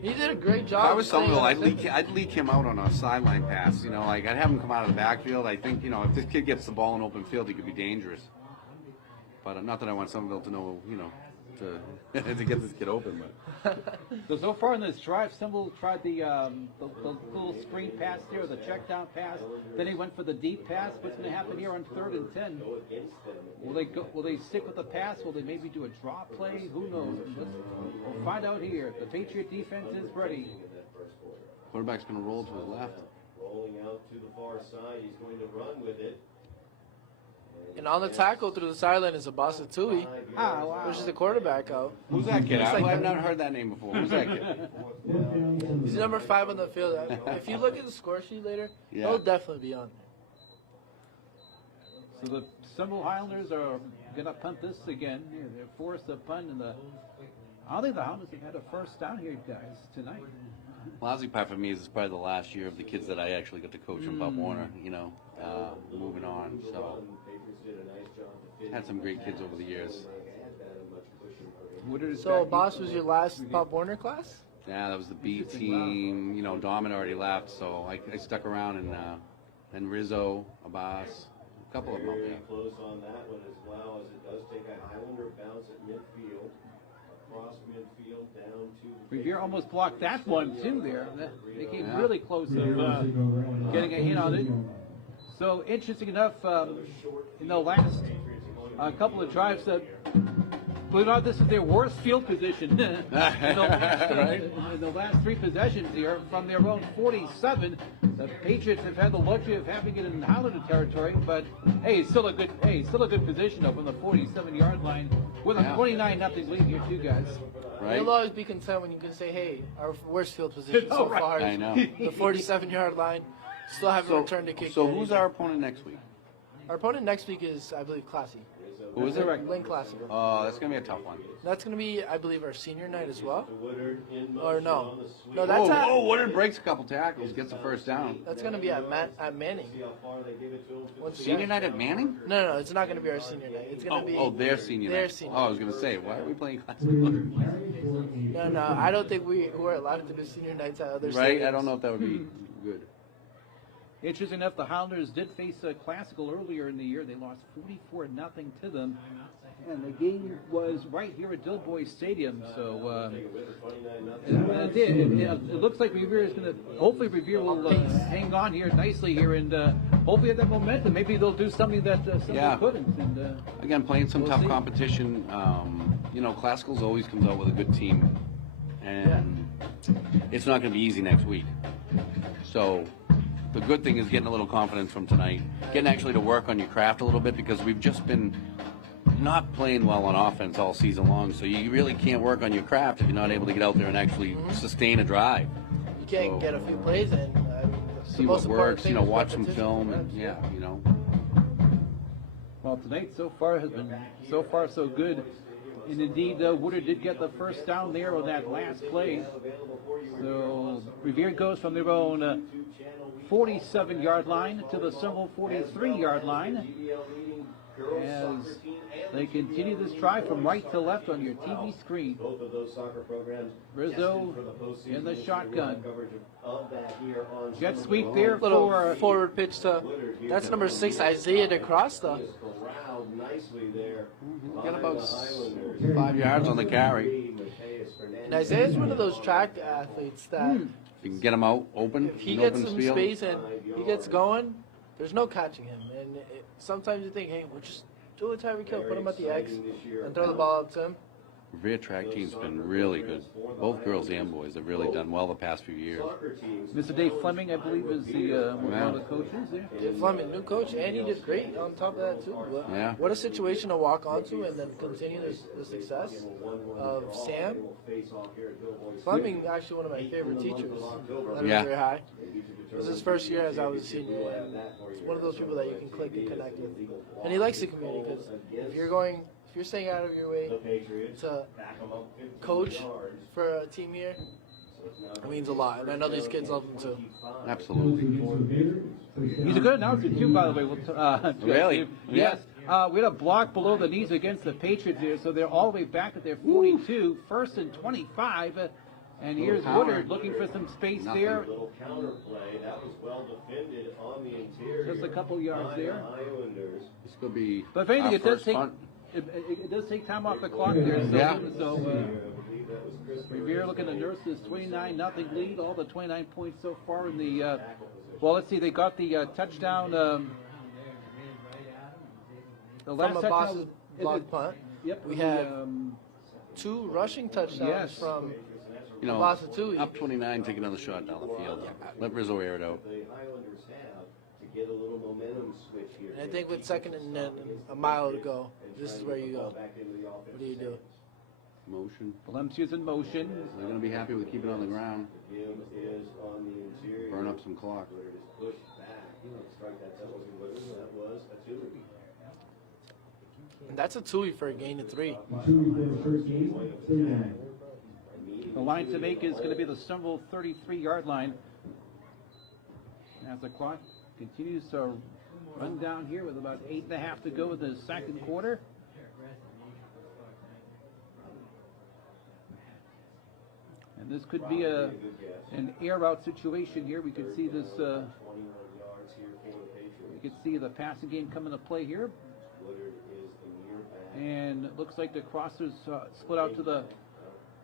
He did a great job. If I was staying Somerville, on his I'd leak him out on a sideline pass. I'd have him come out of the backfield. I think, if this kid gets the ball in open field, he could be dangerous. But not that I want Somerville to know, to get this kid open. But So far in this drive, Somerville tried the little screen pass there, the check down pass. Then he went for the deep pass. What's going to happen here on 3rd and 10? Will they stick with the pass? Will they maybe do a draw play? Who knows? We'll find out here. The Patriot defense is ready. quarterback's going to roll to his left. Rolling out to the far side, he's going to run with it. And on the tackle through the sideline is Abasa Tui, Ah, wow. which is the quarterback out. Who's that kid? Looks like I've not heard that name before. Who's that kid? He's number 5 on the field. If you look at the score sheet later, Yeah. he'll definitely be on there. So the Somerville Highlanders are going to punt this again. They're forced to punt, and the I don't think the Hounds have had a first down here, guys, tonight. Lousy part for me is it's probably the last year of the kids that I actually got to coach in Bob Warner, you know, moving on. So, had some great kids over the years. So, Boss was your last Pop Warner class? Yeah, that was the B team. You know, Dom had already left, so I stuck around, and Rizzo, Abbas, a couple of them out there. Close on that one as well, as it does take a Highlander bounce at midfield, across midfield down to Revere almost blocked that one too there. They came really close of getting a hit on it. So interesting enough, in the last couple of drives, believe it or not, this is their worst field position in the last three possessions here from their own 47. The Patriots have had the luxury of having it in Highlander territory, but hey, it's still a good position though from the 47-yard line with a 29-0 lead here, too, guys. Right? You'll always be content when you can say, "Hey, our worst field position so far." I know. The 47-yard line. Still haven't returned to kick. So who's our opponent next week? Our opponent next week is, I believe, Classy. Who is it? Lynn Classy. Oh, that's gonna be a tough one. That's going to be, I believe, our senior night as well. Or no. No, that's Woodard breaks a couple tackles, gets a first down. That's going to be at Manning. Senior night at Manning? No, it's not going to be our senior night. It's going to be their senior night. Their senior. Oh, I was gonna say, why are we playing classic? No, I don't think we're allowed to do senior nights at other Right? stadiums. I don't know if that would be good. Interesting enough, the Highlanders did face a Classical earlier in the year. They lost 44-0 to them, and the game was right here at Dilboy Stadium. So it looks like Revere is going to. Hopefully, Revere will hang on here nicely here, and hopefully have that momentum. Maybe they'll do something that some couldn't. And Again, playing some we'll tough see. competition. You know, Classicals always comes out with a good team, and it's not going to be easy next week. So the good thing is getting a little confidence from tonight, getting actually to work on your craft a little bit, because we've just been not playing well on offense all season long. So you really can't work on your craft if you're not able to get out there and actually sustain a drive. You can't get a few plays in. See what works, watch some film, and well, tonight so far has been so far so good. And indeed, Woodard did get the first down there on that last play. So Revere goes from their own 47-yard line to the Somerville 43-yard line as they continue this drive from right to left on your TV screen. both of those soccer programs. Rizzo in the shotgun. Of that here on Jet sweep there Little for forward pitch to, that's number 6, Isaiah DeCrosta. corralled nicely there. Got about 5 yards on the carry. And Isaiah's one of those track athletes that You can get him out open. if he in gets open some field. space and he gets going, there's no catching him. And sometimes you think, hey, we'll just do a Tyreek Hill, put him at the X, and throw the ball up to him. Revere track team's been really good. Both girls and boys have really done well the past few years. Mr. Dave Fleming, I believe, is one of the coaches there. Dave Fleming, new coach, and he did great on top of that too. Yeah. What a situation to walk onto and then continue the success of Sam. Fleming, actually one of my favorite teachers at Revere High. It was his first year as I was a senior. And it's one of those people that you can click and connect with. And he likes the community, because if you're staying out of your way to coach for a team here, it means a lot. And I know these kids love him too. Absolutely. He's a good announcer too, by the way. Really? Yes. We had a block below the knees against the Patriots here, so they're all the way back at their 42, first and 25. And here's Woodard looking for some space there. Little counterplay that was well defended on the interior. Just a couple yards there. Islanders. This could be. But if anything, our it does first take punt. it does take time off the clock there. So, Yeah. Revere looking to nurse this 29-0 lead. All the 29 points so far in the. Well, let's see. They got the touchdown. The last From a touchdown. Boston block punt. Yep. We have 2 rushing touchdowns Yes. from You know, Boston too. up 29, take another shot down the field. Let Rizzo air it out. The Highlanders have to get a little momentum switch here. And I think with second and a mile to go, this is where you go. What do you do? Motion. Valencia's in motion. They're going to be happy with keeping it on the ground. Him is on the interior. Burn up some clock. Woodard is pushed back. Strike that wasn't Woodard. That was a two. And that's a 2 for a gain of 3. The line to make is going to be the Somerville 33-yard line. As the clock continues to run down here with about 8.5 to go in the second quarter. And this could be an air out situation here. We could see this. You can see the passing game come into play here. And it looks like the crossers split out to the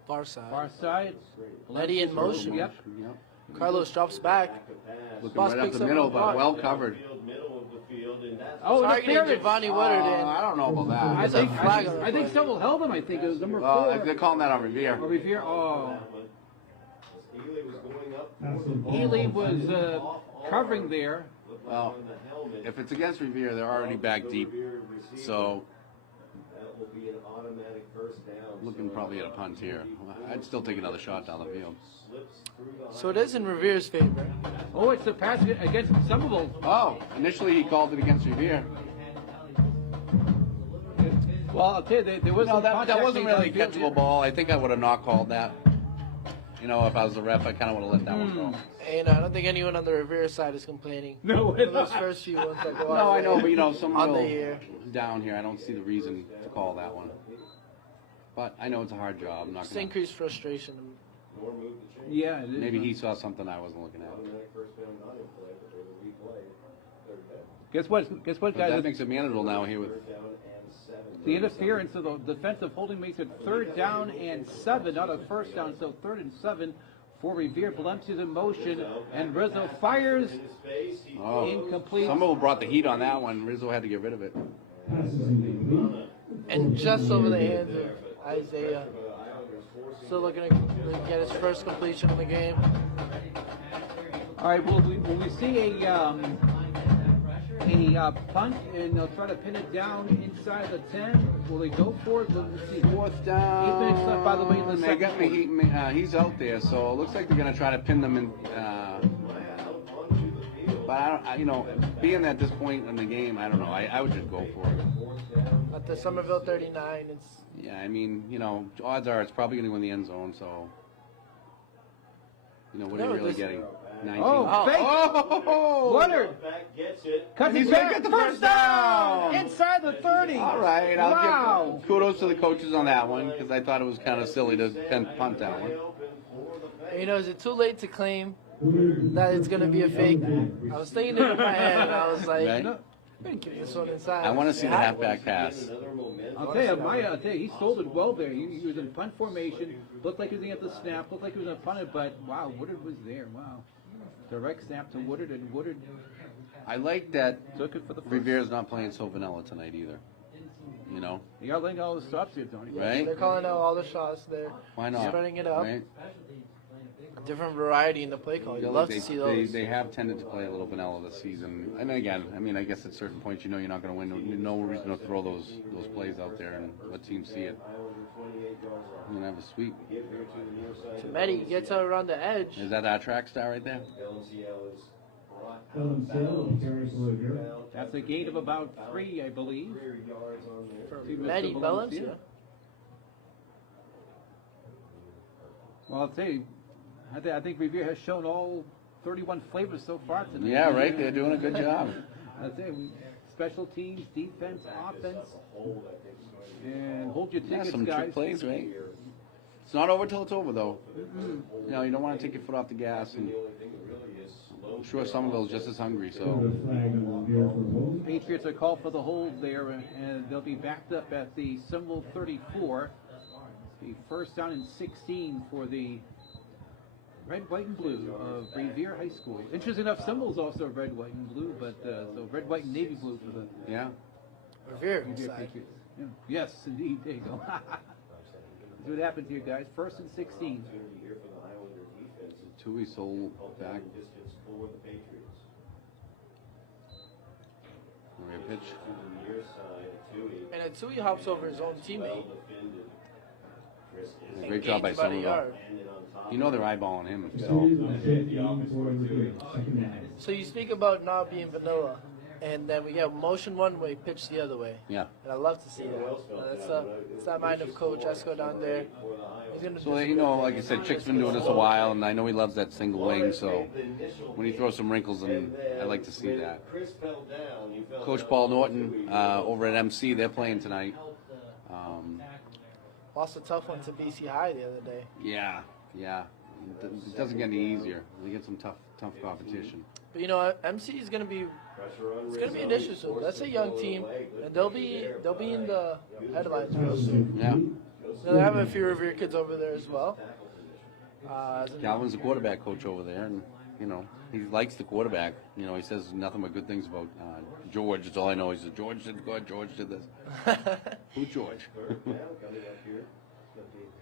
Far side. far side. Letty in motion. Yep. Carlos drops back. Looking Boss right up picks the up middle, the but block. well covered. Oh, Targeting interference. Giovanni Woodard in. I don't know about that. I think, flag on the I think play. someone held him. I think it was number Well, 4. they're calling that on Revere. Over here. Oh, Ely was going up. Healy was covering there. Well, if it's against Revere, they're already back deep. So, That will be an automatic first down. looking probably at a punt here. I'd still take another shot down the field. So it is in Revere's favor. Oh, it's a pass against Somerville. Oh, initially he called it against Revere. Well, I'll tell you, there was No, some that contact wasn't made really a downfield here. catchable ball. I think I would have not called that. You know, if I was the ref, I kind of would have let that one go. And I don't think anyone on the Revere side is complaining. No, For those first few ones that go No, out I know, there. but you know, On the Somerville air. down here, I don't see the reason to call that one. But I know it's a hard job. I'm not Just gonna. increased frustration. Nor move the chain. Yeah, it is. Maybe he saw something I wasn't looking at. Automatic first down not in play, but they will replay third down. Guess what? Guess what, But guys? that makes it manageable now here with. Third down and 7. The interference of the defensive holding makes it 3rd down and 7, not a first down. So 3rd and 7 for Revere. Blemps in motion, and Rizzo fires. In his face, he Oh, Incomplete. Somerville brought the heat on that one. Rizzo had to get rid of it. And just over the hands of Isaiah. Still looking to get his first completion in the game. All right, will we see a punt, and they'll try to pin it down inside the 10? Will they go for it? Let's see. 4th down. 8 minutes left, by the way, in the They second got me. He's out there, so it looks like they're going to try to pin them in. But I don't. You know, being at this point in the game, I don't know. I would just go for it. At the Somerville 39, it's Yeah, I mean, you know, odds are it's probably going to win the end zone. So, you know, what are No, you really this- getting? 19. Oh, fake. Oh! Woodard back gets it. cuts He's it gonna back. get the First first down. inside the 30. All right, I'll Wow. give kudos to the coaches on that one because I thought it was kind of silly to punt that one. you know, is it too late to claim that it's gonna be a fake? I was thinking it in my head, and I was like, Right? no, I'm gonna give this one inside. I want to see the halfback pass. I'll tell you, he sold it well there. He was in punt formation. Looked like he was going to get the snap. Looked like he was going to punt it, but wow, Woodard was there. Wow. Direct snap to Woodard, and Woodard I like that took it for the first. Revere's not playing so vanilla tonight either. You know, You got letting all the stops here, Tony. right? They're calling out all the shots. They're Why not? spreading it out. Right? Different variety in the play call. I You'd feel love like to see those. they have tended to play a little vanilla this season. And again, I mean, I guess at certain points you know you're not going to win. No reason to throw those plays out there and let teams see it. You're going to have a sweep. So Medi gets out around the edge. Is that our track star right there? That's a gain of about 3, I believe. Medi Valencia. Well, I'll tell you, I think Revere has shown all 31 flavors so far tonight. Yeah, right. They're doing a good job. I'll tell you, special teams, defense, offense, and hold your Yeah, tickets, some guys. trick plays, right? It's not over till it's over, though. You know, you don't want to take your foot off the gas. And I'm sure Somerville's just as hungry, so. Patriots are called for the hold there, and they'll be backed up at the Somerville 34. The first down and 16 for the red, white, and blue of Revere High School. Interesting enough, Somerville's also red, white, and blue, but so red, white, and navy blue for the Yeah. Revere Revere side. Patriots. Yeah. Yes, indeed. There you go. See what happens here, guys. First and 16. Tui sold back. Pitch. And Atsui hops over his own teammate. Great job by Gains about a Somerville. yard. You know they're eyeballing him. So. So you speak about not being vanilla. and then we get motion one way, pitch the other way. Yeah. And I love to see that. It's that mind of Coach Esco down there. He's gonna So, you know, like you said, Chick's been doing this a while, and I know he loves that single wing, so when he throws some wrinkles in, I like to see that. Coach Paul Norton over at MC, they're playing tonight. Lost a tough one to BC High the other day. Yeah. It doesn't get any easier. They get some tough competition. But you know, MC is gonna be an issue soon. That's a young team, and they'll be in the headlines real soon. Yeah. They have a few Revere kids over there as well. Calvin's the quarterback coach over there, and you know he likes the quarterback. You know he says nothing but good things about George. That's all I know. He said George did good. George did this. Who's George?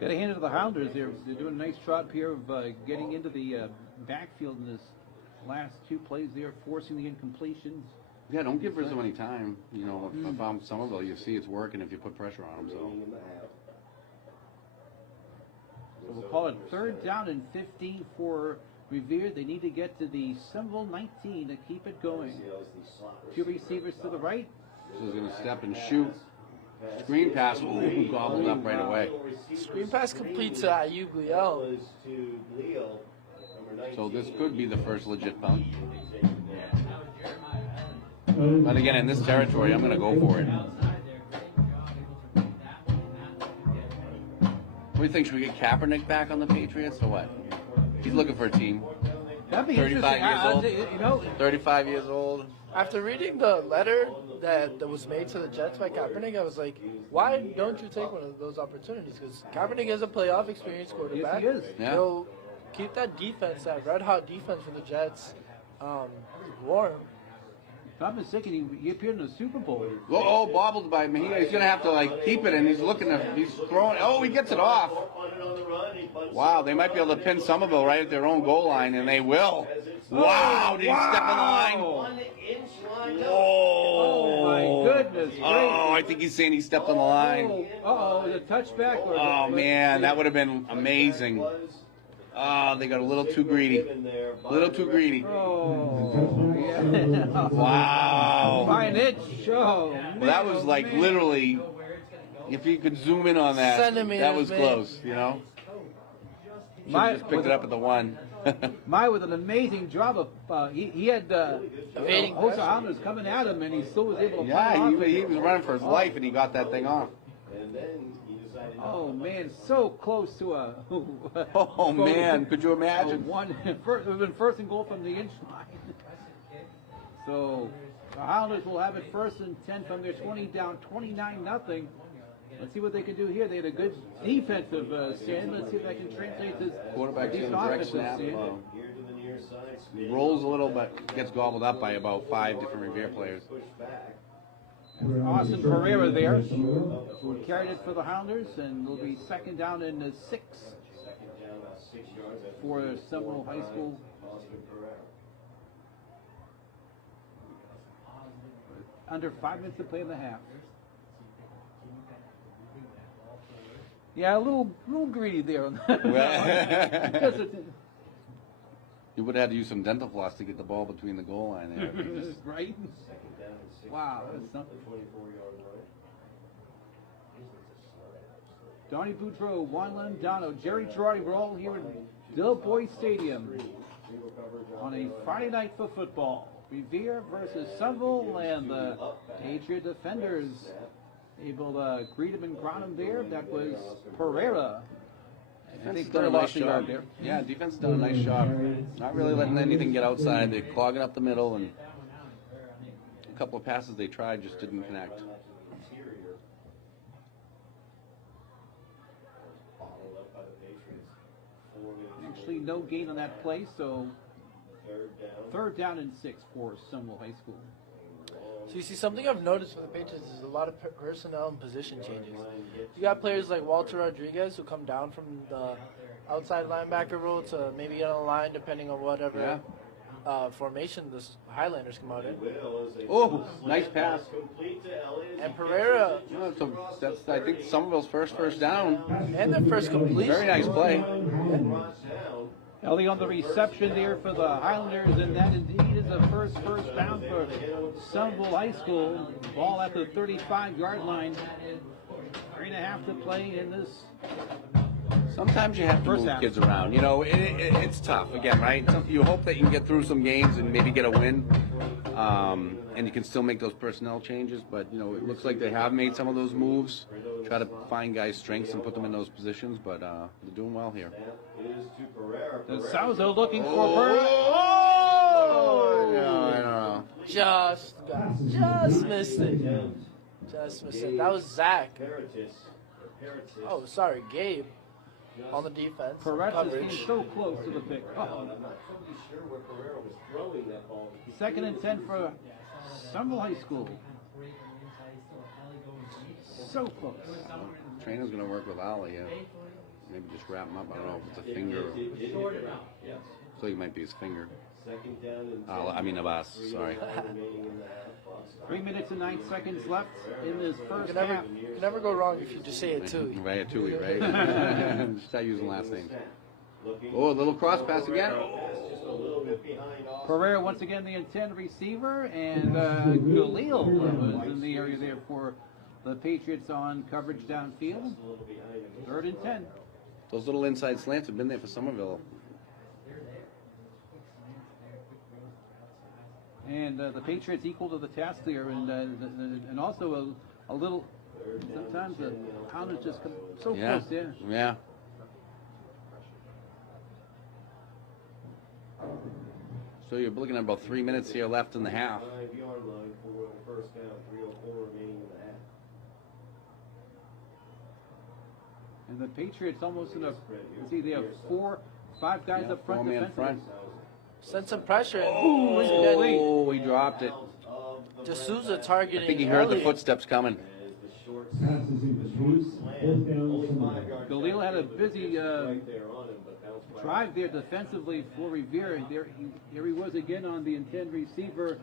Got to hand it to the Hounders. They're doing a nice job here of getting into the backfield in this last two plays there, forcing the incompletions. Yeah, don't give Rizzo any time. You know, if I'm Somerville, you see it's working if you put pressure on them. So we'll call it 3rd down and 15 for Revere. They need to get to the Somerville 19 to keep it going. 2 receivers to the right. So he's going to step and shoot. Screen pass, ooh, gobbled up right away. Screen pass complete to Ayub Liel. So this could be the first legit punt. But again, in this territory, I'm going to go for it. What do you think? Should we get Kaepernick back on the Patriots or what? He's looking for a team. That'd be 35 interesting. years old. You know, 35 years old. After reading the letter that was made to the Jets by Kaepernick, I was like, why don't you take one of those opportunities? Because Kaepernick is a playoff experienced quarterback. Yes, he is. Yeah. So keep that defense, that red-hot defense for the Jets, warm. if I'm mistaken, he appeared in the Super Bowl. Oh, bobbled by me. He's going to have to, like, keep it, and he's throwing. Oh, he gets it off. Wow, they might be able to pin Somerville right at their own goal line, and they will. Wow, did he step on the line? 1 inch line. Oh, my goodness. Oh, I think he's saying he stepped on the line. Uh-oh, the touchback. Oh, man, that would have been amazing. Oh, they got a little too greedy. A little too greedy. Oh, yeah. Wow. By an inch. Oh, man. Well, that was like literally, if you could zoom in on that, that was close, you know? Should've just picked it up at the 1. Mai with an amazing job of he had Evading Hosa pressure. Hounders coming at him, and he still was able to Yeah, pull off. he was running for his life, and he got that thing off. Oh man, so close to a. Oh man, could you imagine? It would have been 1st and goal from the inch line. So the Hounders will have it 1st and 10 from their 20 down, 29-0. Let's see what they can do here. They had a good defensive stand. Let's see if that can translate to Quarterback's decent getting direct offensive snap. stand. Rolls a little, but gets gobbled up by about 5 different Revere players. Austin Pereira there, who carried it for the Hounders, and will be 2nd down and 6 for Somerville High School. Under 5 minutes to play in the half. Yeah, a little greedy there on that. Because You would have had to use some dental floss to get the ball between the goal line there. right? Wow, that's something. Donnie Boudreau, Juan Landano, Jerry Girardi, we're all here in Del Boy Stadium on a Friday night for football. Revere versus Somerville, and the Patriot defenders able to greet him and ground him there. That was Pereira. I Defense think has done a Pereira nice lost the yard job. there. Yeah, defense has done a nice job. Not really letting anything get outside. They're clogging up the middle, and a couple of passes they tried just didn't connect. Actually, no gain on that play, so 3rd down and 6 for Somerville High School. So you see, something I've noticed for the Patriots is a lot of personnel and position changes. You got players like Walter Rodriguez who come down from the outside linebacker role to maybe get on the line depending on whatever formation the Highlanders come out in. Oh, nice pass. And Pereira, No, that's I think Somerville's first down. and their first completion. Very nice play. Ellie on the reception there for the Highlanders, and that indeed is a first down for Somerville High School. Ball at the 35-yard line. 3.5 to play in this. Sometimes you have to First move half. kids around. You know, it's tough. Again, right? You hope that you can get through some games and maybe get a win, and you can still make those personnel changes. But, you know, it looks like they have made some of those moves, try to find guys' strengths and put them in those positions. But they're doing well here. Salzo looking for Bird. Oh! No, I don't know. Just missed it. Just missed it. That was Zach. Oh, sorry, Gabe on the defense. Perez Coverage. came so close to the pick. Uh-oh. Second and 10 for Somerville High School. So close. Trainer's going to work with Ali. Maybe just wrap him up. I don't know if it's a finger. So it might be his finger. I mean, Abbas. Sorry. 3 minutes and 9 seconds left in this first You never, half. you never go wrong if you just say it too. Right, Tui, right? Start using last names. Oh, a little cross pass again. Pereira once again the intended receiver, and Galil was in the area there for the Patriots on coverage downfield. 3rd and 10. Those little inside slants have been there for Somerville. And the Patriots equal to the task there, and also a little. Sometimes the Hounders just come so close there. Yeah. So you're looking at about 3 minutes here left in the half. And the Patriots almost in a. See, they have 5 guys up front. 4-man front. Send some pressure. Oh, he dropped it. D'Souza targeting. I think he heard the Elliott. footsteps coming. Galil had a busy drive there defensively for Revere. And there he was again on the intended receiver,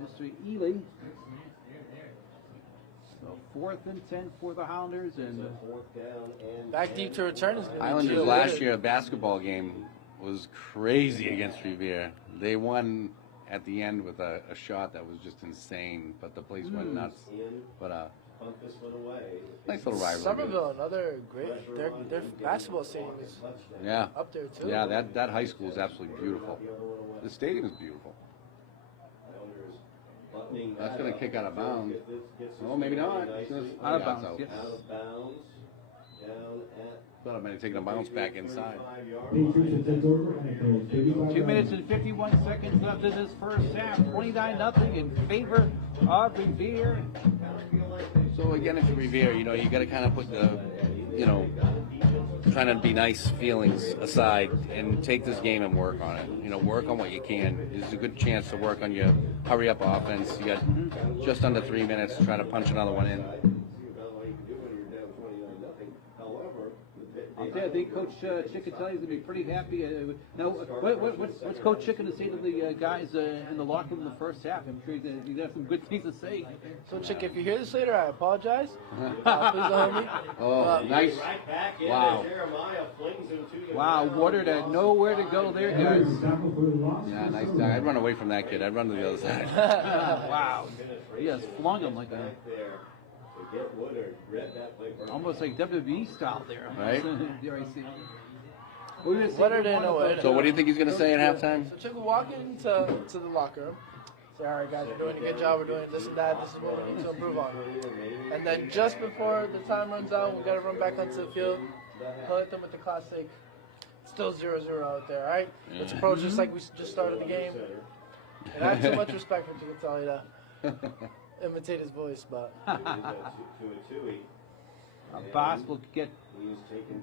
Mr. Ely. So 4th and 10 for the Hounders, and Back deep to return is going to be Islanders Gio last Leonard. year, a basketball game was crazy against Revere. They won at the end with a shot that was just insane, but the place went nuts. But nice little rivalry. Somerville, another great. Their basketball stadium is Yeah. up there too. Yeah, that high school is absolutely beautiful. The stadium is beautiful. That's going to kick out of bounds. Oh, maybe not. out of bounds. Yes. Thought I might have taken a bounce back inside. 2 minutes and 51 seconds left in this first half. 29-0 in favor of Revere. So again, if you're Revere, you know, you got to kind of put the, you know, trying to be nice feelings aside and take this game and work on it. You know, work on what you can. There's a good chance to work on your hurry-up offense. You got just under 3 minutes to try to punch another one in. I think Coach Chickatelli is going to be pretty happy. Now, what's Coach Chick going to say to the guys in the locker room in the first half? I'm sure he's going to have some good things to say. So, Chick, if you hear this later, I apologize. Please don't hold me. Oh, nice. Wow. Wow, Water had nowhere to go there, guys. Yeah, nice. I'd run away from that kid. I'd run to the other side. Wow. He has flung him like a... almost like WWE style there. Right. There I see. Water didn't know it. So what do you think he's going to say at halftime? So Chick will walk into the locker room, say, all right, guys, we're doing a good job. We're doing this and that. This is what we need to improve on. And then just before the time runs out, we've got to run back onto the field. He'll hit them with the classic, still 0-0 out there, all right? Let's approach this like we just started the game. And I have too much respect for Chickatelli to imitate his voice, but... Boss will get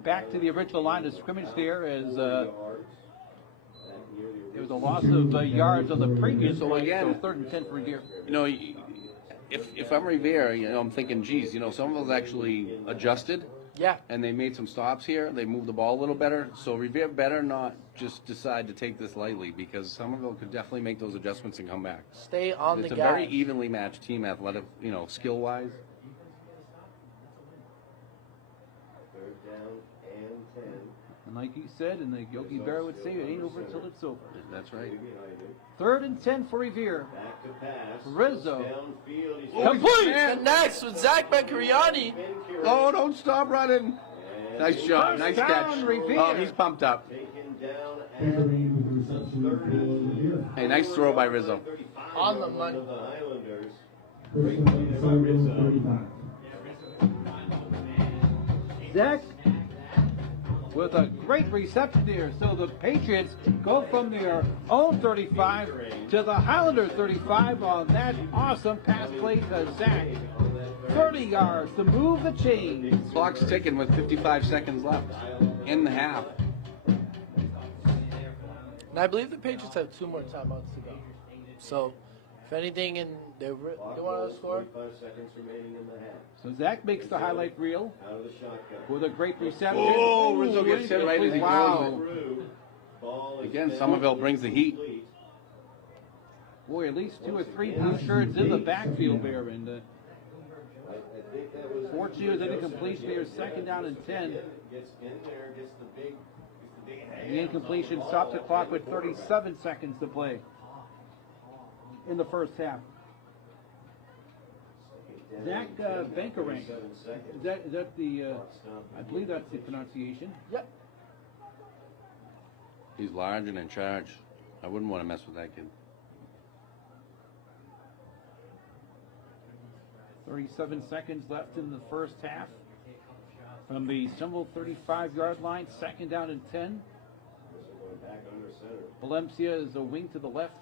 back to the original line of scrimmage there as there was a loss of yards on the previous So play, again- so 3rd and 10 for Revere. You know, if I'm Revere, you know, I'm thinking, geez, you know, Somerville's actually adjusted. Yeah. And they made some stops here. They moved the ball a little better. So Revere better not just decide to take this lightly, because Somerville could definitely make those adjustments and come back. Stay on It's the a gas. very evenly matched team, athletic, you know, skill-wise. 3rd down and 10. And like he said, and the Yogi Berra would say, it ain't over until it's over. That's right. 3rd and 10 for Revere. Back to pass. Rizzo. Downfield. He's Complete! And next with Zach Beccariani. Oh, don't stop running. Nice job. Nice First catch. down, Revere. Oh, he's pumped up. taken down at the 30. Hey, nice throw by Rizzo. On the money. Of the Highlanders. Great play there by Rizzo. Zach with a great reception there. So the Patriots go from their own 35 to the Highlander 35 on that awesome pass play to Zach. 30 yards to move the chains. Clock's ticking with 55 seconds left in the half. And I believe the Patriots have 2 more timeouts to go. So, if anything, and they want to score. 45 seconds remaining in the half. So Zach makes the highlight reel Out of the shotgun. with a great reception. Oh, Rizzo gets hit right as he Wow. throws Through. Ball is Again, down. Somerville brings the heat. Complete. Boy, at least 2 or 3 blue shirts in the backfield there. And I think that was fortunately, it was an incompletion there. 2nd down and 10. Gets in there, gets the big The incompletion stopped the clock with 37 seconds to play in the first half. Zach Bankerang. Is that the? I believe that's the pronunciation. Yep. He's large and in charge. I wouldn't want to mess with that kid. 37 seconds left in the first half. From the Somerville 35-yard line, 2nd down and 10. back under center. Valencia is a wing to the left.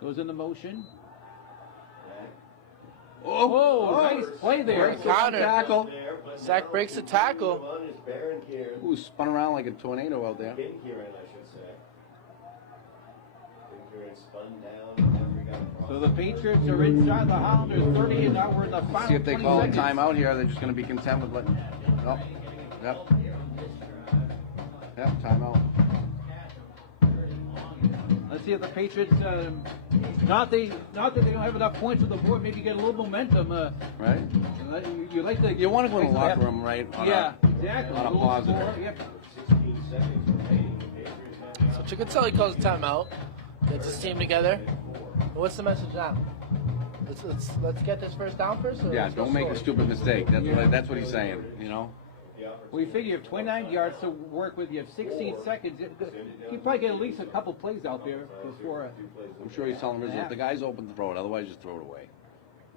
Goes into motion. Back. Oh, nice play there. Great counter. Tackle. There, but Zach now breaks the the tackle. one is Baron Kieran. Ooh, spun around like a tornado out there. Ken Kieran, I should say. Ken Kieran spun down. Never got across. So the Patriots are inside the Highlanders 30, and now we're in the final See if they 20 call a seconds. timeout here. They're just going to be content with letting. Oh, yep. Yep, timeout. Let's see if the Patriots, not that they don't have enough points on the board, maybe get a little momentum. Right? You like to. You want to go in the locker room, right? Yeah, exactly. on a Little positive. score, yep. 16 seconds remaining. The Patriots have So Chickasell calls a timeout, gets his team together. What's the message now? Let's get this first down first. Or Yeah, let's go don't make score? a stupid mistake. That's what he's saying, you know? Well, you figure you have 29 yards to work with. You have 16 seconds. You probably get at least a couple plays out there before. I'm sure he's telling Rizzo, if the guy's open to throw it, otherwise just throw it away.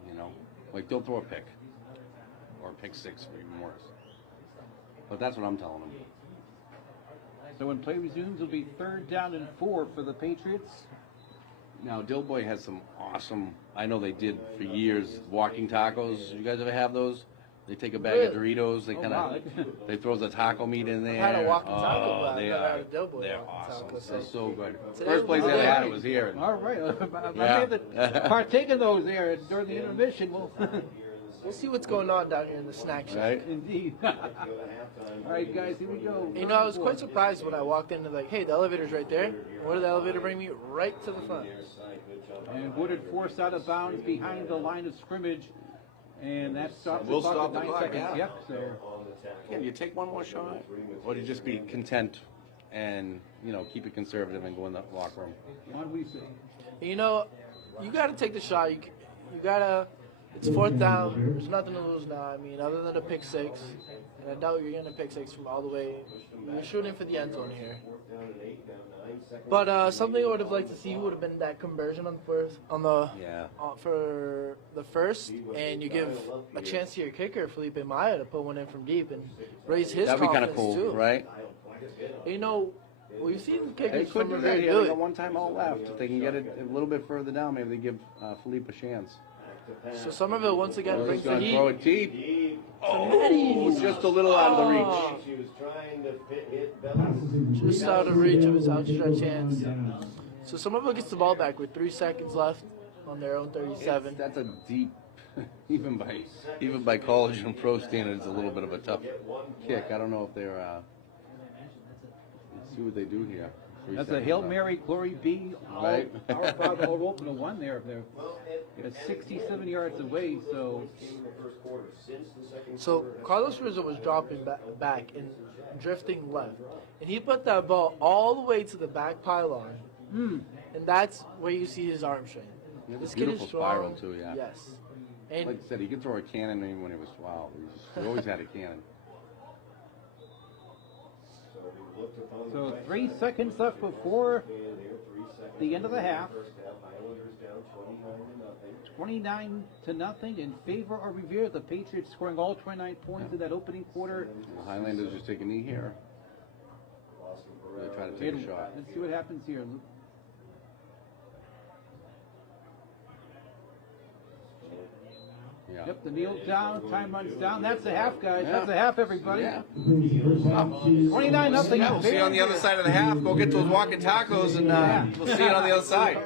You know? Like, don't throw a pick. Or a pick six, or even worse. But that's what I'm telling him. So when play resumes, it'll be 3rd down and 4 for the Patriots. Now, Dillboy has some awesome, I know they did for years, walking tacos. You guys ever have those? They take a bag of Doritos, they kind of, they throw the taco meat in there. I've had a walking taco, Oh, but I've they never are, had a Doughboy they're walking awesome. taco, so- They're so good. Today First place was I ever had good. it was here. All right. I may Yeah. have to partake in those there during the intermission. We'll see what's going on down here in the snack shack. Right? Indeed. go to halftime. All right, guys, here we go. You know, I was quite surprised when I walked in, like, hey, the elevator's right there. Where did the elevator bring me? Right to the front. And Woodard forced out of bounds behind the line of scrimmage. And that stops We'll the clock stop at the 9 clock, seconds. yeah. Yep, so Yeah, do you take one more shot? Or do you just be content and, you know, keep it conservative and go in the locker room? on we see. You know, you got to take the shot. You got to. It's 4th down. There's nothing to lose now. I mean, other than a pick six, and I doubt you're getting a pick six from all the way. You're shooting for the end zone here. But something I would have liked to see would have been that conversion on the Yeah. for the first, and you give a chance to your kicker Felipe Maya to put one in from deep and raise his That'd be kind confidence of cool, too. right? You know, we've seen They kickers could from do that. Revere Yeah, do they it. got one time all left. If they can get it a little bit further down, maybe they give Philippe a chance. So Somerville once again He's brings the going to throw heat. it deep. Oh, just a little out of the reach. She was trying to hit Bellis. Just out of reach of his outstretched hands. So Somerville gets the ball back with 3 seconds left on their own 37. That's a deep, even by college and pro standards, a little bit of a tough kick. I don't know if they're. Let's see what they do here. 3 That's a seconds Hail left. Mary, glory be. Right. Our Father, all open to one there. 67 yards away, so So Carlos Rizzo was dropping back and drifting left, and he put that ball all the way to the back pylon, and that's where you see his arm strength. He has a This kid is beautiful strong. spiral, too, yeah. Yes, and Like I said, he could throw a cannon even when he was 12. He always had a cannon. so 3 seconds left before the end of the half. 29 to nothing in favor of Revere. The Patriots scoring all 29 points in that opening quarter. The Highlanders just take a knee here. They try to take a shot. Let's see what happens here. Yeah. Yep, the kneel down, time runs down. That's a half, guys. That's a half, everybody. Yeah. 29 nothing. Yeah, we'll see you on the other side of the half. Go get those walking tacos, and we'll see you on the other side.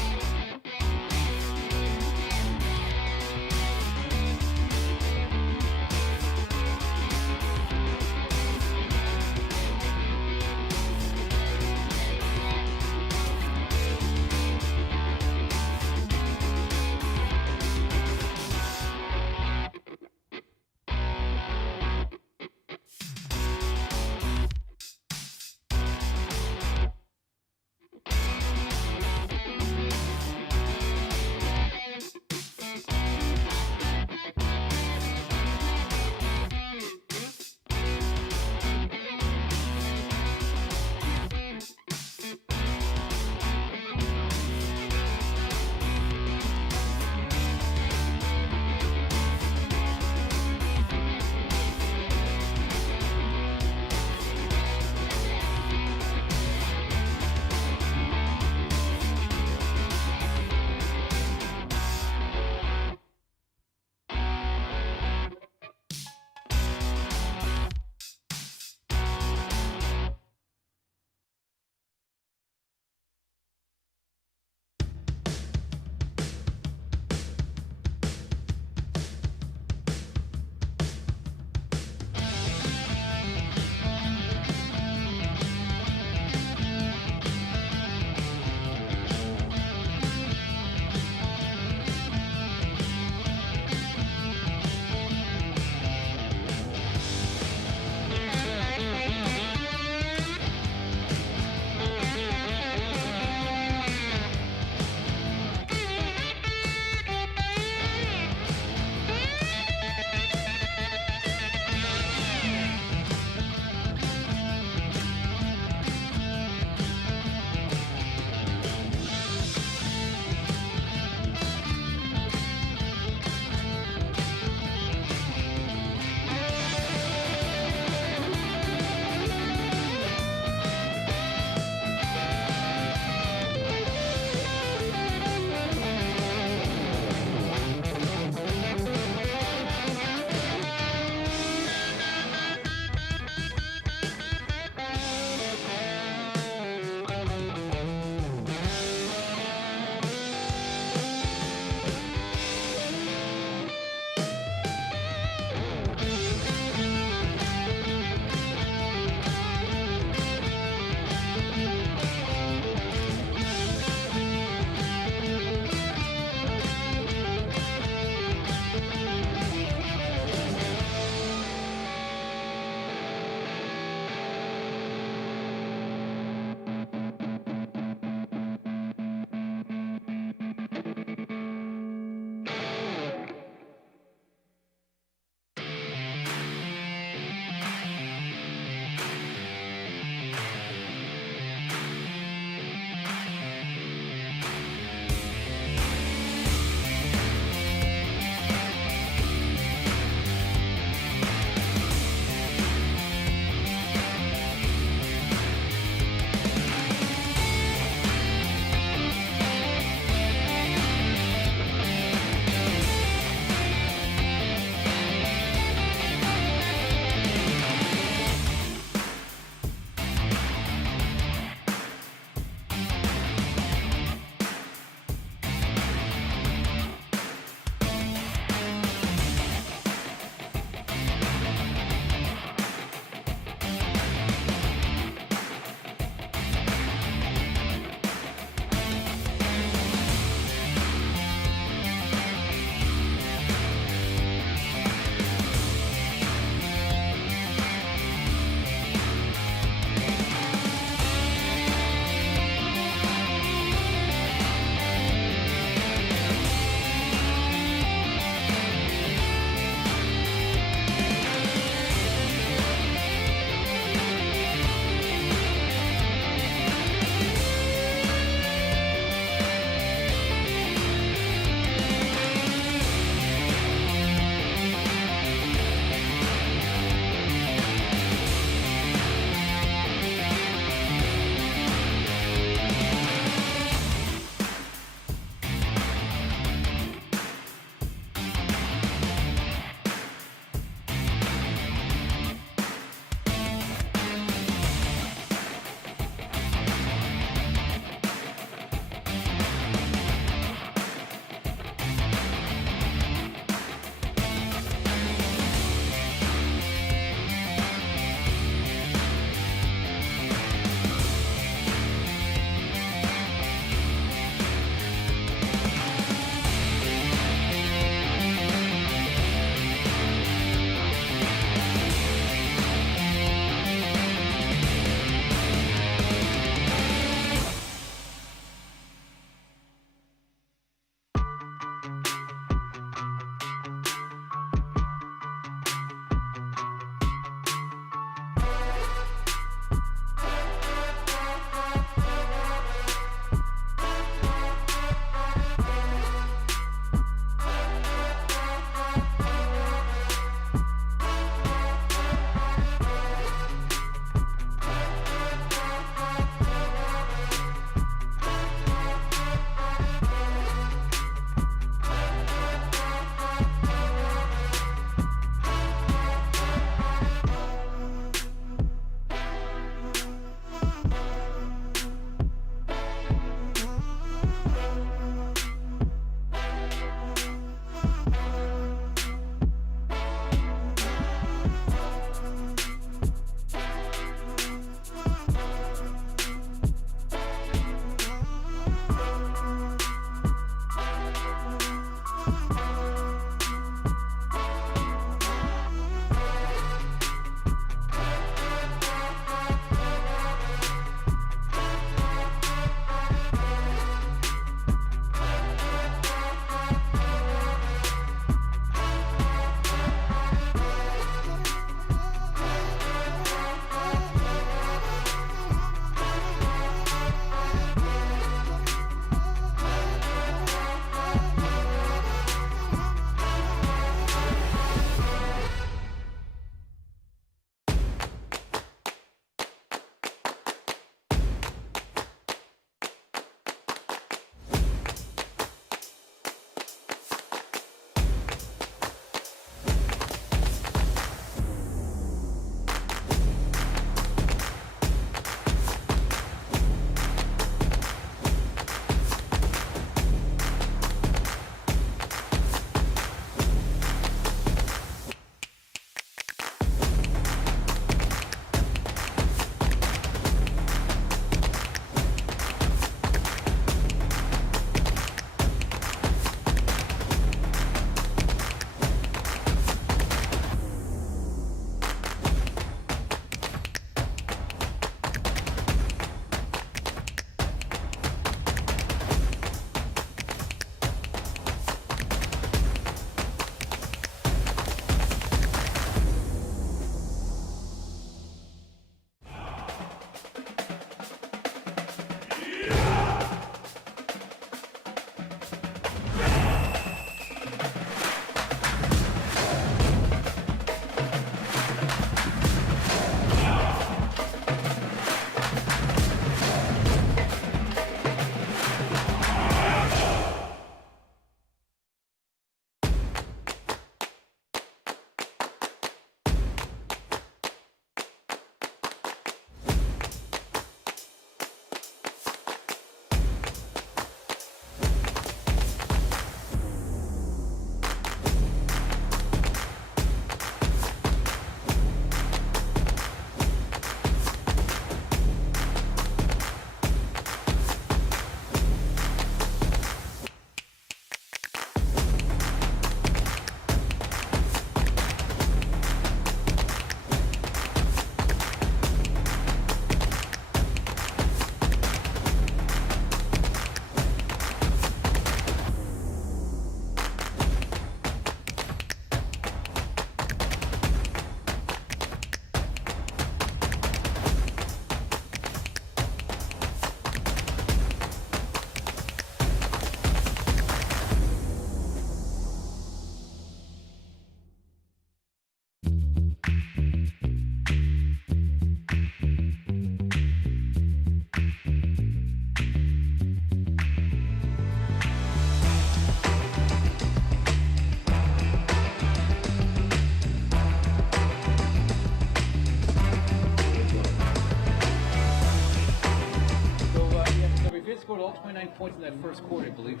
9 points in that first quarter, I believe.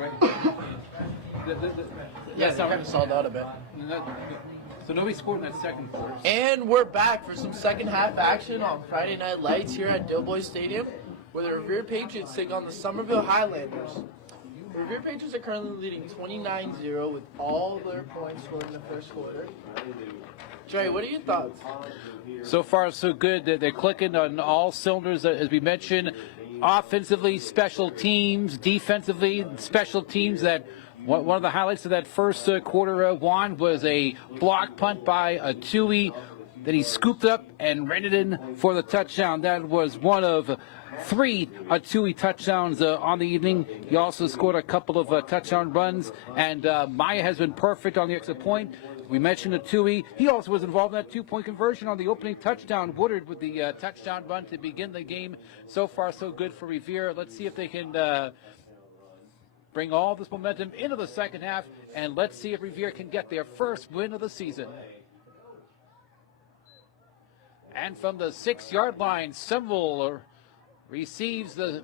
Right? Yeah, they kind of stalled out a bit. So nobody scored in that second quarter. And we're back for some second half action on Friday Night Lights here at Doughboy Stadium, where the Revere Patriots take on the Somerville Highlanders. The Revere Patriots are currently leading 29-0 with all their points scored in the first quarter. Jerry, what are your thoughts? So far, so good. They're clicking on all cylinders, as we mentioned. Offensively, special teams. Defensively, special teams. That one of the highlights of that first quarter, Juan, was a block punt by a Tui that he scooped up and ran it in for the touchdown. That was one of 3 Tui touchdowns on the evening. He also scored a couple of touchdown runs, and Maya has been perfect on the extra point. We mentioned Tui. He also was involved in that 2-point conversion on the opening touchdown. Woodard with the touchdown run to begin the game. So far, so good for Revere. Let's see if they can bring all this momentum into the second half, and let's see if Revere can get their first win of the season. And from the 6-yard line, Somerville receives the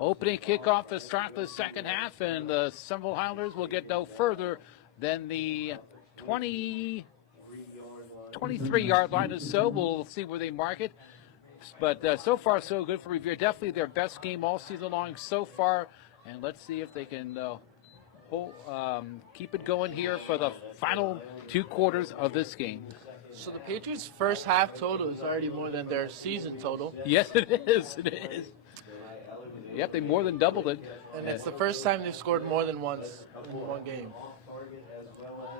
opening kickoff to start the second half, and the Somerville Highlanders will get no further than the 23-yard line or so. We'll see where they mark it. But so far, so good for Revere. Definitely their best game all season long so far. And let's see if they can keep it going here for the final 2 quarters of this game. So the Patriots' first half total is already more than their season total. Yes, it is. It is. Yep, they more than doubled it. And it's the first time they've scored more than once in one game.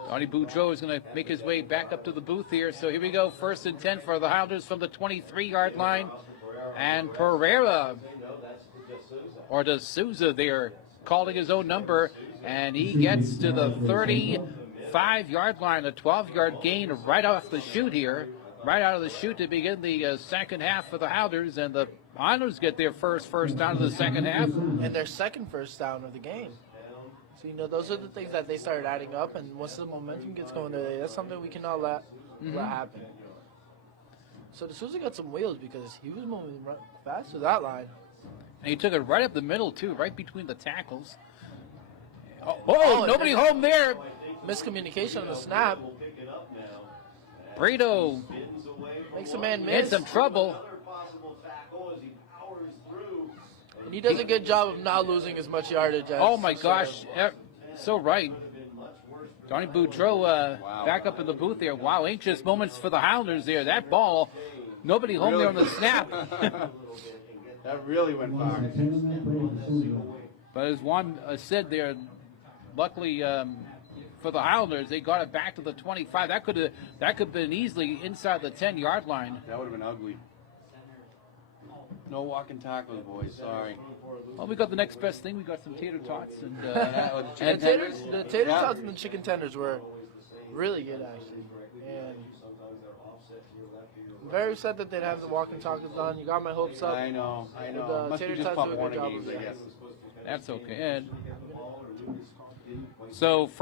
Donnie Boudreau is going to make his way back up to the booth here. So here we go. 1st and 10 for the Highlanders from the 23-yard line. And Pereira, or D'Souza, they're calling his own number. And he gets to the 35-yard line, a 12-yard gain right off the chute here. Right out of the chute to begin the second half for the Highlanders. And the Highlanders get their first down of the second half. And their second first down of the game. So, those are the things that they started adding up, and once the momentum gets going today, that's something we cannot let happen. So D'Souza got some wheels because he was moving fast to that line. And he took it right up the middle, too, right between the tackles. Nobody home there. Miscommunication on the snap. Brito makes a man miss. in some trouble. And he does a good job of not losing as much yardage as... Oh, my gosh. So right. Donnie Boudreau back up in the booth there. Wow, anxious moments for the Highlanders there. That ball, nobody home there on the snap. That really went far. But as Juan said there, luckily for the Highlanders, they got it back to the 25. That could have been easily inside the 10-yard line. That would have been ugly. No walking tackles, boys. Sorry. Well, we got the next best thing. We got some tater tots and the tater tots and the chicken tenders were really good, actually. And I'm very sad that they'd have the walking tacos on. You got my hopes up. I know. Must be tater just tots Pop do a Warner good job games, of I it. guess. that's okay. And so it's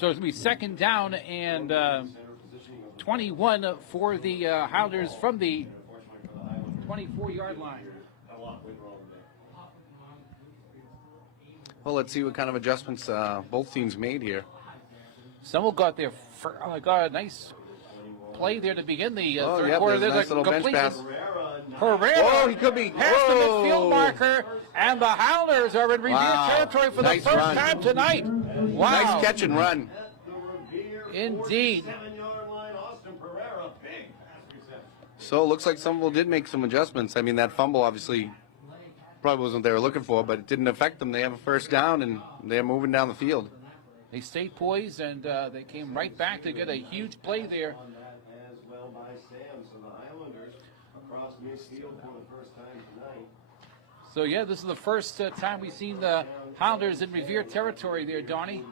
going to be 2nd down and 21 for the Highlanders from the 24-yard line. Well, let's see what kind of adjustments both teams made here. Someone got got a nice play there to begin the third yeah, quarter. there's a nice little bench pass. Pereira He could be. past the midfield marker, and the Howlers are in Revere territory for Nice the first run. time tonight. Wow. Nice catch and run. Indeed. So it looks like Somerville did make some adjustments. I mean, that fumble obviously probably wasn't what they were looking for, but it didn't affect them. They have a first down, and they're moving down the field. They stayed poised, and they came right back to get a huge play there. As well by Sam, so the Highlanders across midfield for the first time tonight. So, yeah, this is the first time we've seen the Highlanders in Revere territory there, Donnie.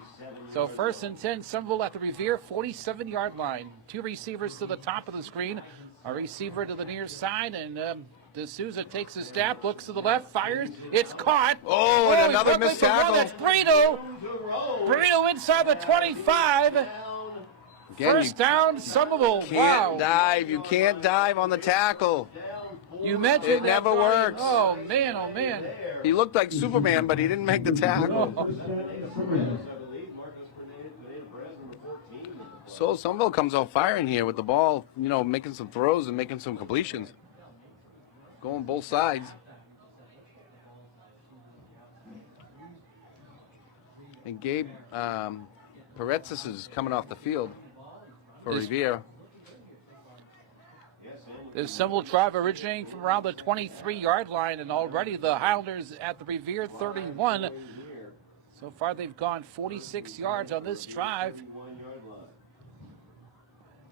So 1st and 10, Somerville at the Revere 47-yard line. 2 receivers to the top of the screen. A receiver to the near side, and D'Souza takes a step, looks to the left, fires. It's caught. Oh, and another missed tackle. That's Brito. Brito inside the 25. Again, First down, Somerville. Can't Wow. dive. You can't dive on the tackle. You mentioned It that, never Brian. works. Oh man, oh man. He looked like Superman, but he didn't make the tackle. So Somerville comes out firing here with the ball, you know, making some throws and making some completions. Going both sides. And Gabe Paretzis is coming off the field for Revere. This Somerville drive originating from around the 23-yard line, and already the Highlanders at the Revere 31. So far they've gone 46 yards on this drive.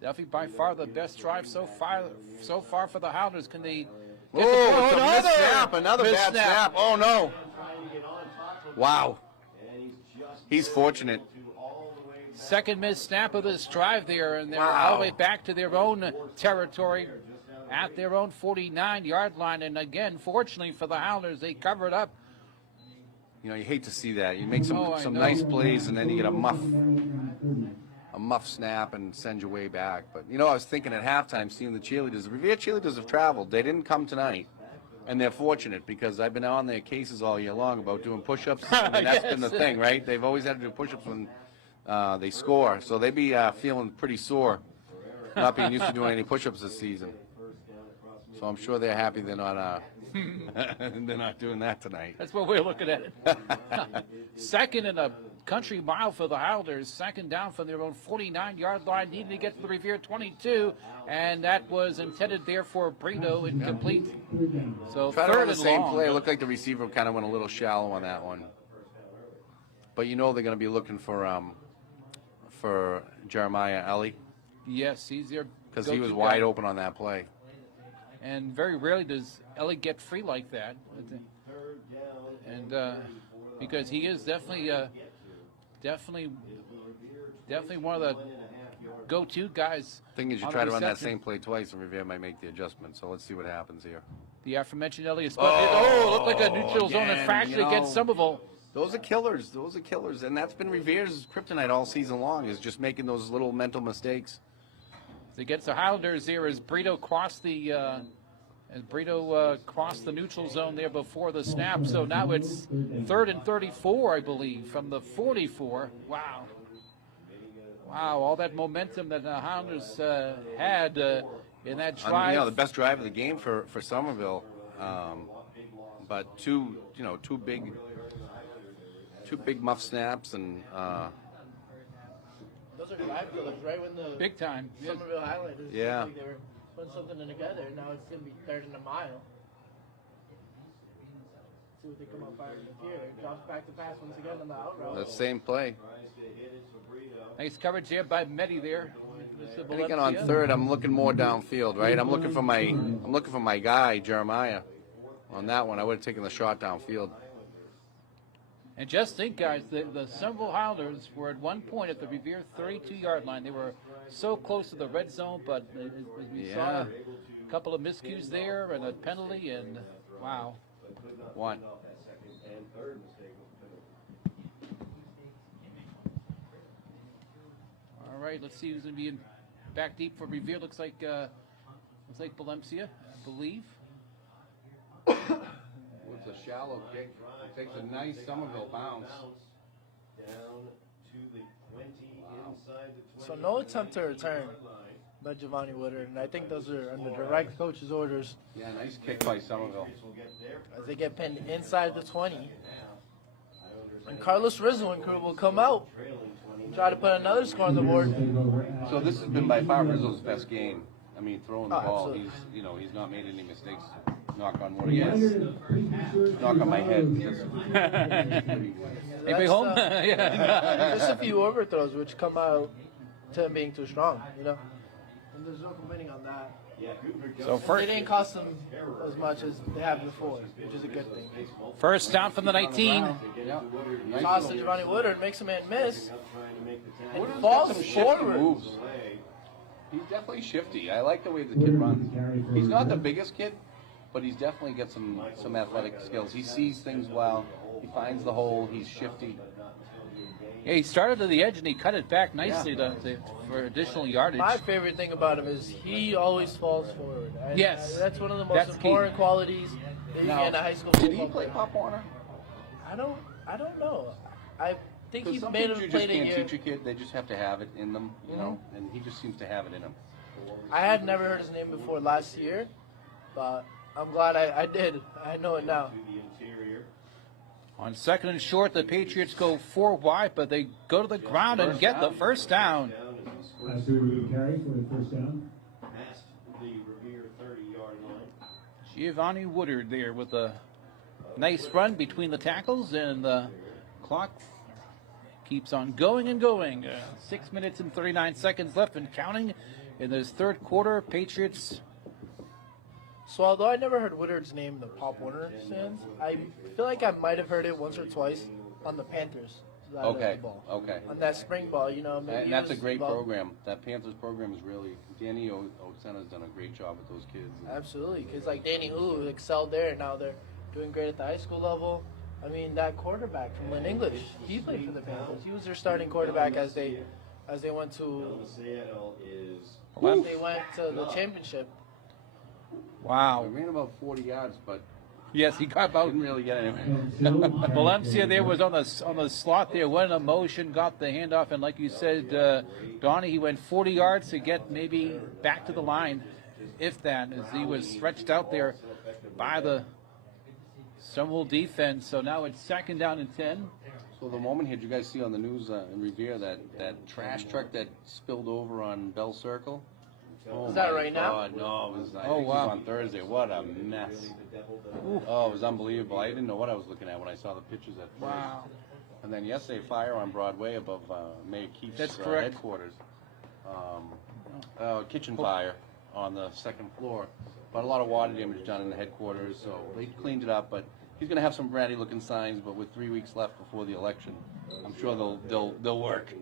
Definitely by far the best drive so far for the Highlanders. Can they get Oh, it's a missed snap. Another bad snap. Oh, no. Wow. He's fortunate. Second missed snap of this drive there, and they're all the way back to their own territory at their own 49-yard line. And again, fortunately for the Highlanders, they covered up. You know, you hate to see that. You make some nice plays, and then you get a muff snap and send you way back. But, you know, I was thinking at halftime, seeing the cheerleaders. The Revere cheerleaders have traveled. They didn't come tonight. And they're fortunate because I've been on their cases all year long about doing push-ups. And that's been the thing, right? They've always had to do push-ups when they score. So they be feeling pretty sore, not being used to doing any push-ups this season. So I'm sure they're happy they're not they're not doing that tonight. That's what we're looking at it. Second in a country mile for the Highlanders. Second down from their own 49-yard line. Needing to get to the Revere 22. And that was intended there for Brito, incomplete. So Try to third run the and same long. play. It looked like the receiver kind of went a little shallow on that one. But you know they're going to be looking for Jeremiah Ellie. Yes, he's there. Because he was wide open on that play. And very rarely does Ellie get free like that. And because he is definitely one of the go-to guys. Thing is, you on try the to run that reception. same play twice, and Revere might make the adjustment. So let's see what happens here. The aforementioned Ellie is it looked like a neutral zone again, infraction you know. against Somerville. Those are killers. Those are killers. And that's been Revere's kryptonite all season long, is just making those little mental mistakes. As it gets the Highlanders here as Brito crossed the neutral zone there before the snap. So now it's 3rd and 34, I believe, from the 44. Wow. Wow, all that momentum that the Highlanders had in that drive. You know, the best drive of the game for Somerville. But two big muff snaps and Those are drive killers, right? When the big time. Somerville Highlanders, Yeah. like they were putting something together, and now it's going to be 3rd and a mile. See what they come up firing here. Drops back to pass once again on the out route. that same play. Nice coverage there by Mehdi there. Thinking on 3rd, I'm looking more downfield, right? I'm looking for my guy Jeremiah. On that one, I would have taken the shot downfield. And just think, guys, the Somerville Highlanders were at one point at the Revere 32-yard line. They were so close to the red zone, but as we saw, a couple of miscues there and a penalty, and wow. One. All right, let's see who's going to be in back deep for Revere. Looks like Valencia, I believe. It's a shallow kick. It takes a nice Somerville bounce. So no attempt to return by Giovanni Woodard, and I think those are under direct coach's orders Yeah, nice kick by Somerville. as they get pinned inside the 20. And Carlos Rizzo and crew will come out and try to put another score on the board. So this has been by far Rizzo's best game. I mean, throwing the ball, absolutely. he's not made any mistakes. Knock on wood again. Knock on my head. Anybody home? Just a few overthrows which come out to him being too strong, you know. And there's no complaining on that. So They didn't cost them as much as they have before, which is a good thing. first down from the 19. Toss to Giovanni Woodard, makes a man miss, and Woodard's got falls some shifty forward. moves. He's definitely shifty. I like the way the kid runs. He's not the biggest kid, but he's definitely got some athletic skills. He sees things well. He finds the hole. He's shifty. Yeah, he started to the edge and he cut it back nicely for additional yardage. My favorite thing about him is he always falls forward. Yes. That's one of the most That's important key. qualities that you get in a high school football Did he play player. Pop Warner? I don't know. I think he Some made things him you play just a can't year. teach a kid. They just have to have it in them, you know. And he just seems to have it in him. I had never heard his name before last year, but I'm glad I did. I know it now. On 2nd and short, the Patriots go 4 wide, but they go to the ground and get the first down. Last two carry for the first down. Past the Revere 30-yard line. Giovanni Woodard there with a nice run between the tackles, and the clock keeps on going and going. 6 minutes and 39 seconds left and counting in this third quarter. Patriots. So although I never heard Woodard's name in the Pop Warner stands, I feel like I might have heard it once or twice on the Panthers side of Okay, the ball. okay. On that spring ball, you know. Maybe And he that's a was great involved. program. That Panthers program is really, Danny Osena's done a great job with those kids. Absolutely, because like Danny Hu excelled there, and now they're doing great at the high school level. I mean, that quarterback from Lynn English, he played for the Panthers. He was their starting quarterback as they went to Seattle is the championship. Wow. He ran about 40 yards, but Yes, he got about. didn't really get anywhere. Valencia there was on the slot there, went in a motion, got the handoff, and like you said, Donnie, he went 40 yards to get maybe back to the line, if that, as he was stretched out there by the Somerville defense. So now it's 2nd down and 10. So the moment here, did you guys see on the news in Revere that trash truck that spilled over on Bell Circle? Oh Is that my right now? God, no, it was, I Oh, think wow. it was on Thursday. What a mess. Oh, it was unbelievable. I didn't know what I was looking at when I saw the pictures at first. Wow. And then yesterday, fire on Broadway above Mayor Keith's That's correct. headquarters. Kitchen fire on the 2nd floor. But a lot of water damage done in the headquarters, so they cleaned it up. But he's going to have some ratty-looking signs. But with 3 weeks left before the election, I'm sure they'll work.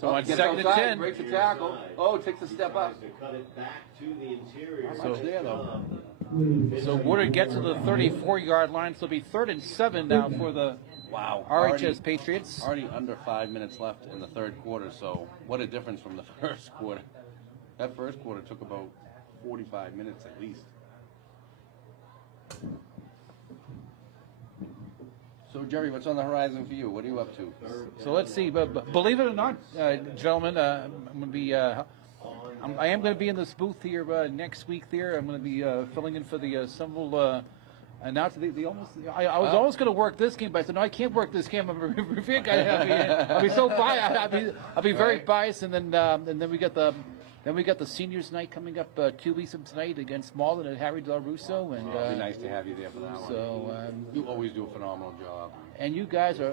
So on Gets 2nd and outside, 10. breaks the tackle. Oh, takes a step up. to cut it back to the interior. Not much there though. So Woodard gets to the 34-yard line, so it'll be 3rd and 7 now for the Wow. RHS Patriots. Already under 5 minutes left in the third quarter, so what a difference from the first quarter. That first quarter took about 45 minutes at least. So Jerry, what's on the horizon for you? What are you up to? So let's see. But believe it or not, gentlemen, I'm going to be. I am going to be in this booth here next week. There, I'm going to be filling in for the Somerville. Announce the almost. I was almost going to work this game, but I said no, I can't work this game. I'm a Revere guy. I'll be so biased. I'll be very biased, and then we got the. Then we got the seniors' night coming up 2 weeks from tonight against Malden at Harry Del Russo, and It'd be nice to have you there for that one. so You always do a phenomenal job. and you guys are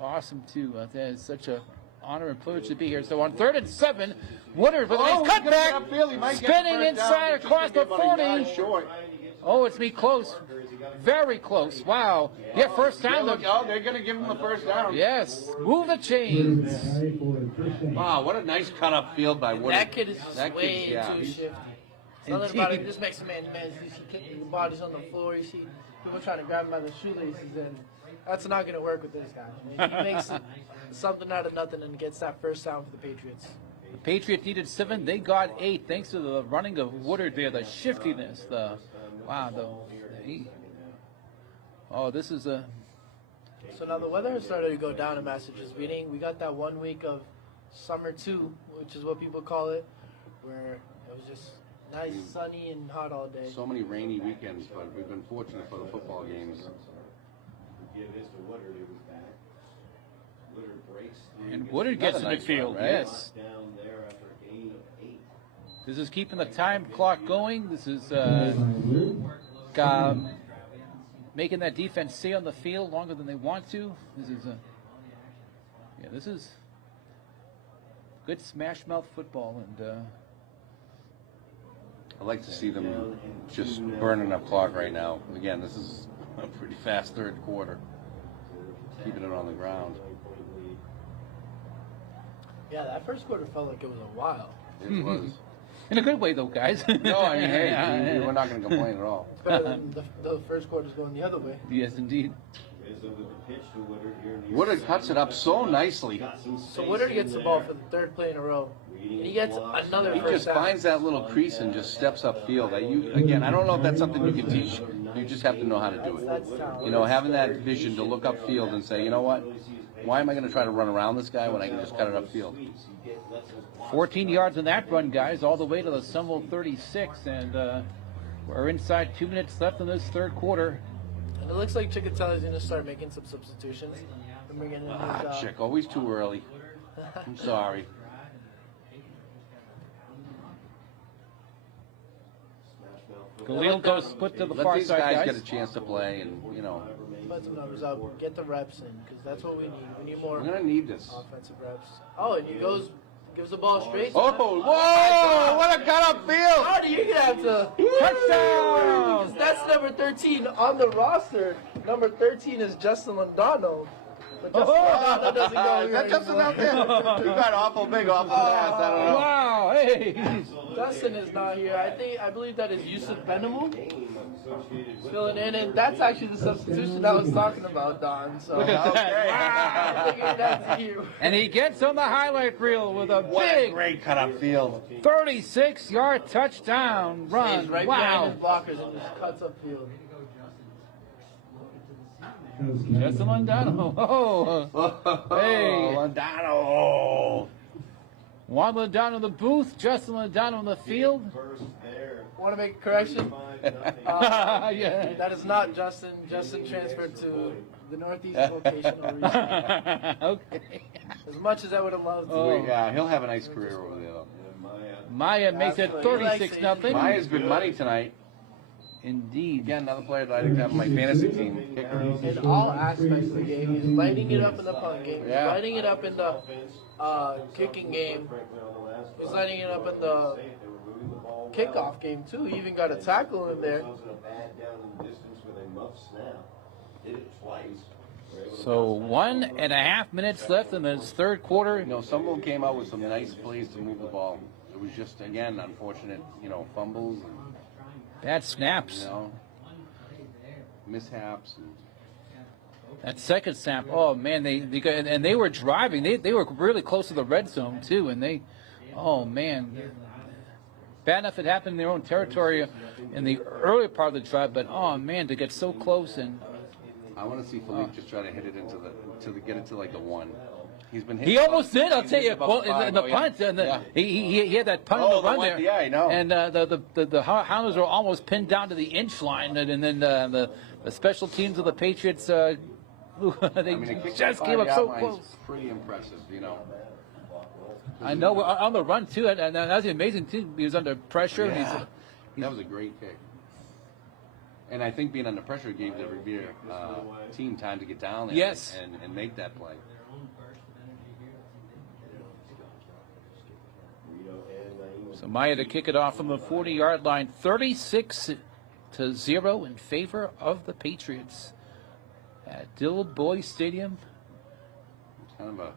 awesome too. It's such a honor and privilege to be here. So on 3rd and 7, Woodard with a nice cutback, spinning inside across the 40. Oh, it's me close, very close. Wow, yeah, first down. They're going to give him the first down. Yes, move the chains. Wow, what a nice cut up field by Woodard. That kid is way kid's- yeah, too he's- shifty. Something about it just makes a man man. You see kicking the bodies on the floor. You see people trying to grab him by the shoelaces, and that's not going to work with this guy. I mean, he makes something out of nothing and gets that first down for the Patriots. The Patriots needed 7, they got 8 thanks to the running of Woodard there, the shiftiness, this is a. So now the weather has started to go down in Massachusetts. We got that 1 week of summer 2, which is what people call it, where it was just nice, sunny, and hot all day. So many rainy weekends, but we've been fortunate for the football games. Give this to Woodard, who was back. Woodard breaks through. And Woodard gets in Another nice midfield, run, right? yes. Down there after a gain of 8. This is keeping the time clock going. This is making that defense stay on the field longer than they want to. This is good smash mouth football, and I like to see them just burning up clock right now. Again, this is a pretty fast third quarter. Keeping it on the ground. Yeah, that first quarter felt like it was a while. It was. in a good way, though, guys. No, I mean, hey, we're not going to complain at all. It's better than the first quarter's going the other way. Yes, indeed. This with the pitch to Woodard here near Woodard cuts it up so nicely. So Woodard gets the ball for the third play in a row. And he gets another He first just down. finds that little crease and just steps upfield. Again, I don't know if that's something you can teach. You just have to know how to do That's it. talent. You know, having that vision to look upfield and say, you know what? Why am I going to try to run around this guy when I can just cut it upfield? 14 yards on that run, guys, all the way to the Somerville 36, and we're inside 2 minutes left in this third quarter. And it looks like Chickatelli's going to start making some substitutions. And bringing in his, Chick, always too early. I'm sorry. Khalil goes split to the Let far these side, guys guys. get a chance to play, and you know, put some numbers up, get the reps in, because that's what we need. We need more we're gonna need this. offensive reps. Oh, and he gives the ball straight. Oh, whoa! What a cut upfield! Artie, you're gonna have to Touchdown! because that's number 13 on the roster. Number 13 is Justin Londano. But Justin Londano doesn't go Is that here Justin anymore. out there? You got awful big, awful fast. I don't know. Wow, hey! Justin is not here. I believe that is Yusuf Benamu filling in, and that's actually the substitution I was talking about, Don. So Look at that. I figured that's you. And he gets on the highlight reel with a What a big great cut upfield. 36-yard touchdown run. Stays right Wow. behind his blockers and just cuts upfield. Justin Londano. Oh, hey. Londano. Juan Londano in the booth, Justin Londano in the field. Want to make a correction? Yeah. That is not Justin. Justin transferred to the Northeast Vocational recently. Okay. As much as I would have loved to. Oh. Yeah, he'll have a nice career over there. Maya makes it 36-0. Maya's been money tonight. Indeed. Again, another player that I like to have on my fantasy team. Kicker. In all aspects of the game, he's lighting it up in the punt game. He's Yeah. lighting it up in the kicking game. He's lighting it up in the kickoff game too. He even got a tackle in there. So 1.5 minutes left in this third quarter. You know, someone came out with some nice plays to move the ball. It was just, again, unfortunate, you know, fumbles and, Bad snaps. you know, mishaps. And, That second snap, oh man, they were driving. They were really close to the red zone too, and they, oh man, bad enough it happened in their own territory in the early part of the drive, but oh man, to get so close and I want to see Philippe just try to hit it to get it to like the one. He's been. he almost did. I'll tell you, About in the five. punt, and Yeah. he had that punt Oh, on the the run one- there. yeah, I know. And the Hounders were almost pinned down to the inch line, and then the special teams of the Patriots, they it kicked just the came up 5-yard so line. close. It's pretty impressive, you know. I know on the run too, and that was amazing too. He was under pressure. And Yeah. That was a great kick. And I think being under pressure gave the Revere team time to get down there Yes. and make that play. So Maya to kick it off from the 40-yard line, 36-0 in favor of the Patriots at Dill Boy Stadium. Kind of a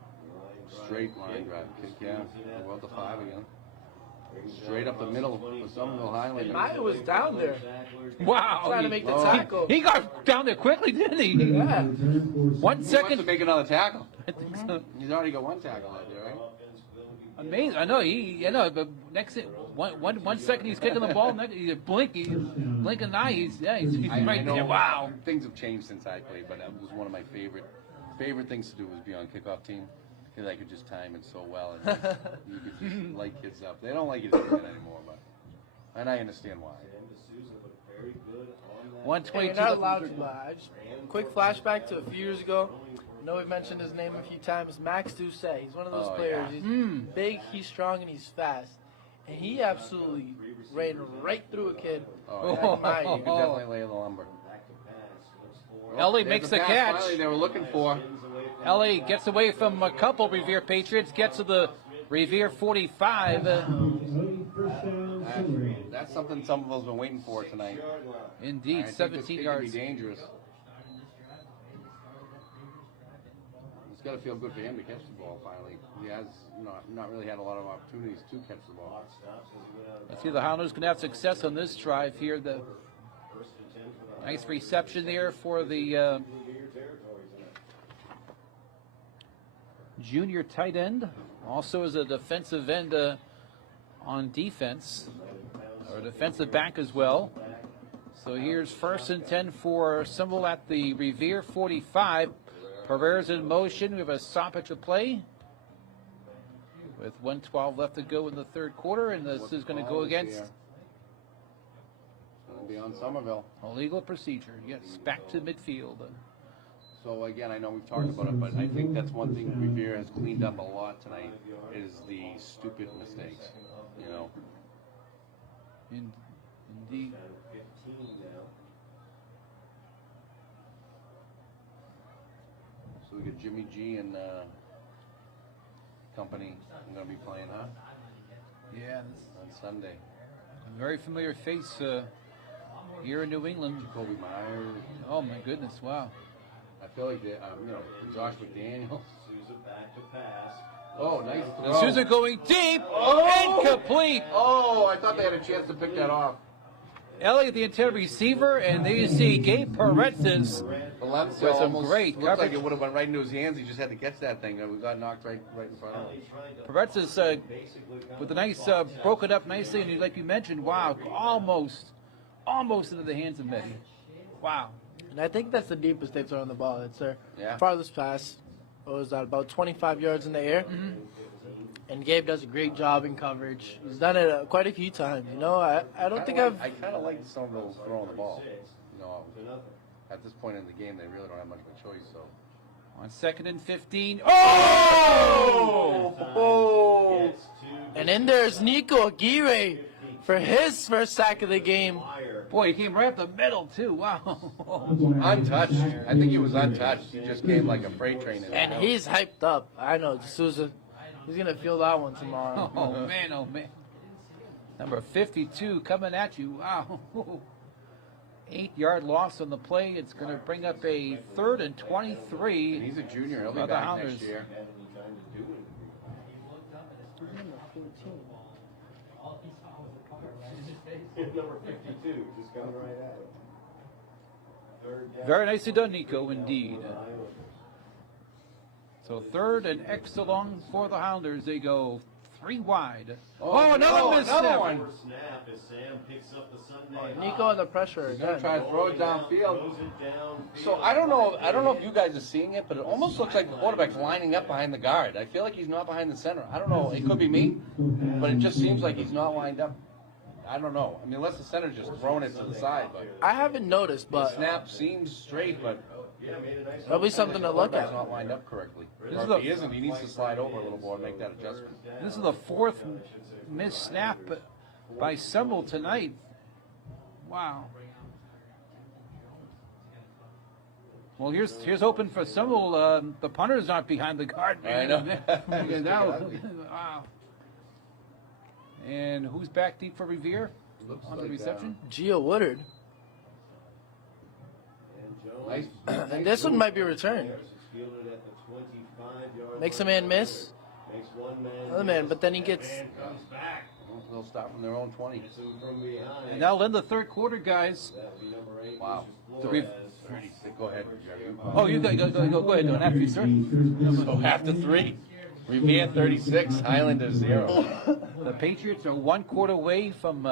straight line drive kick, yeah. About the 5 again. Straight up the middle for Somerville Highland. Maya was down there Wow! trying to make the tackle. He got down there quickly, didn't he? Yeah. 1 He wants to second. make another tackle. He's already got one tackle out there, right? Amazing. I know, but next thing, one second he's kicking the ball, next he's blink an eye, he's I right know there. Wow. Things have changed since I played, but that was one of my favorite things to do was be on kickoff team. Because I could just time it so well, and you could just light kids up. They don't like you to do that anymore, and I understand why. 122. And you're not allowed to lie. Quick flashback to a few years ago. I know we mentioned his name a few times. Max Doucet. He's one of those Oh, players. yeah. He's big, he's strong, and he's fast. And he absolutely ran right through a kid. Oh, back in my You year. could definitely lay the lumber. Ellie There's makes the the pass catch. finally they were looking for. Ellie gets away from a couple Revere Patriots, gets to the Revere 45. That's something Somerville's been waiting for tonight. Indeed, I think this 17 kid could yards. be dangerous. It's got to feel good for him to catch the ball finally. He has not really had a lot of opportunities to catch the ball. Let's see if the Hounders can have success on this drive here. Nice reception there for the junior tight end. Also as a defensive end on defense, or defensive back as well. So here's 1st and 10 for Somerville at the Revere 45. Pereira's in motion. We have a stoppage of play with 1:12 left to go in the third quarter, and this is going to go against. It's going to be on Somerville. Illegal procedure. Yes, back to midfield. So again, I know we've talked about it, but I think that's one thing Revere has cleaned up a lot tonight is the stupid mistakes. You know. Indeed. So we got Jimmy G and company going to be playing, huh? Yeah. On Sunday. A very familiar face here in New England. Kobe Myers. Oh my goodness! Wow. I feel like they, Josh McDaniels. Oh, nice throw. D'Souza going deep, incomplete. Oh, I thought they had a chance to pick that off. Elliott, the intended receiver, and there you see Gabe Peretz's Valencia with some almost great looked like coverage. it would have went right into his hands. He just had to catch that thing. We got knocked right in front of him. Peretz's with a nice broken up nicely, and like you mentioned, wow, almost into the hands of Mehdi. Wow. And I think that's the deepest they've thrown the ball. It's their Yeah. farthest pass. Was at about 25 yards in the air. And Gabe does a great job in coverage. He's done it quite a few times. You know, I don't think I've. I kind of like Somerville throwing the ball. You know, at this point in the game, they really don't have much of a choice. So. On 2nd and 15. Oh! And in there's Nico Aguirre for his first sack of the game. Boy, he came right up the middle, too. Wow. Untouched. I think he was untouched. He just came like a freight train. And he's hyped up. I know, D'Souza. He's going to feel that one tomorrow. Oh, man, oh, man. Number 52 coming at you. Wow. 8-yard loss on the play. It's going to bring up a 3rd and 23. And he's a junior. He'll be By the back Hounders. next year. Number 52, just coming right at him. Very nicely done, Nico, indeed. So 3rd and extra long for the Hounders. They go 3 wide. Oh, another miss. Another one. Snap as Sam picks up the Sunday. Nico under pressure He's gonna again. try to throw it downfield. So I don't know if you guys are seeing it, but it almost looks like the quarterback's lining up behind the guard. I feel like he's not behind the center. I don't know. It could be me, but it just seems like he's not lined up. I don't know. I mean, unless the center's just throwing it to the side, but I haven't noticed, the but snap seems straight, but that'll be something to look he's at. not lined up correctly. This Or is if the- he isn't, he needs to slide over a little more and make that adjustment. This is the 4th missed snap by Somerville tonight. Wow. Well, here's hoping for Somerville. The punter's not behind the guard. I know. Wow. And who's back deep for Revere Looks on the like, reception? Gio Woodard. Nice. And this one might be returned. Makes a man miss. Another man, but then he gets. They'll start from their own 20. And that'll end the third quarter, guys. Wow. The Re- 36. Go ahead, Jerry. oh, you go ahead, do it after you, sir. So after 3, Revere 36, Highlanders 0. The Patriots are 1 quarter away from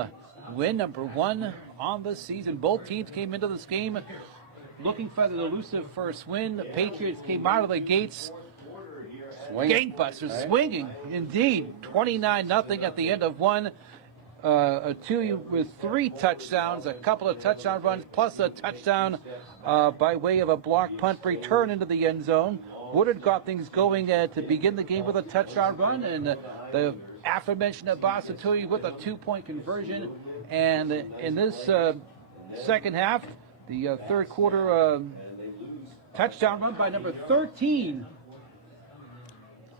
win number 1 on the season. Both teams came into this game looking for the elusive first win. The Patriots came out of the gates gangbusters, swinging, indeed. 29-0 at the end of one. A 2 with 3 touchdowns, a couple of touchdown runs, plus a touchdown by way of a block punt return into the end zone. Woodard got things going to begin the game with a touchdown run, and the aforementioned Abbas Atui with a 2-point conversion. And in this second half, the third quarter touchdown run by number 13.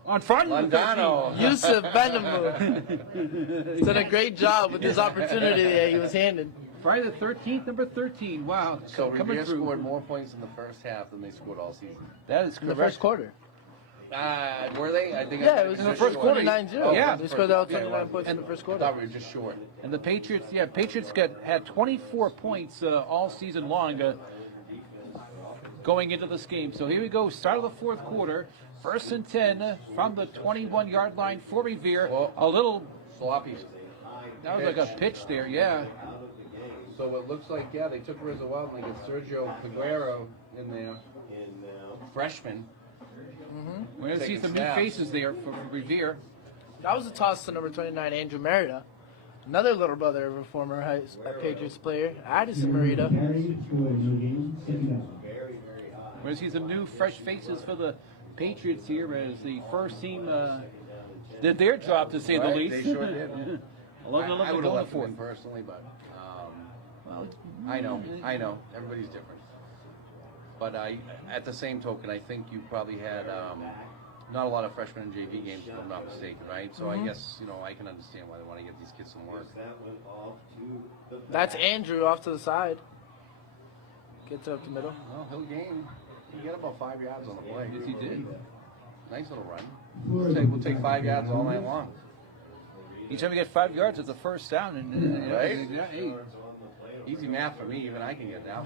On front of Landano. Yusuf Benamou. He's done a great job with his opportunity that he was handed. Friday the 13th, number 13. Wow. So coming Revere through. scored more points in the first half than they scored all season. That is In the correct. first quarter. Were they? I think. Yeah, it was in the first quarter, 9-0. Yeah. They scored out 29 points in the first I quarter. thought we were just short. And the Patriots, had 24 points all season long going into this game. So here we go, start of the fourth quarter, 1st and 10 from the 21-yard line for Revere. Well, a little, sloppy. that was like a pitch there, yeah. So it looks like, they took Rizzo out and they got Sergio Figueroa in there. Freshman. We're going to see Taking some snaps. new faces there for Revere. That was a toss to number 29, Andrew Merida. Another little brother of a former Patriots player, Addison Merida. We're going to see some new fresh faces for the Patriots here as the first team did their job, to say the Right, least. they sure did. I love I would have left for him personally, but I know, everybody's different. But at the same token, I think you probably had not a lot of freshmen in JV games, if I'm not mistaken, right? So I guess I can understand why they want to get these kids some work. That's Andrew off to the side. Gets up the middle. Well, he'll gain. He got about 5 yards on the play. Yes, he did. Nice little run. We'll take 5 yards all night long. Each time we get 5 yards, it's a first down. And Right? yeah, hey. Easy math for me. Even I can get down.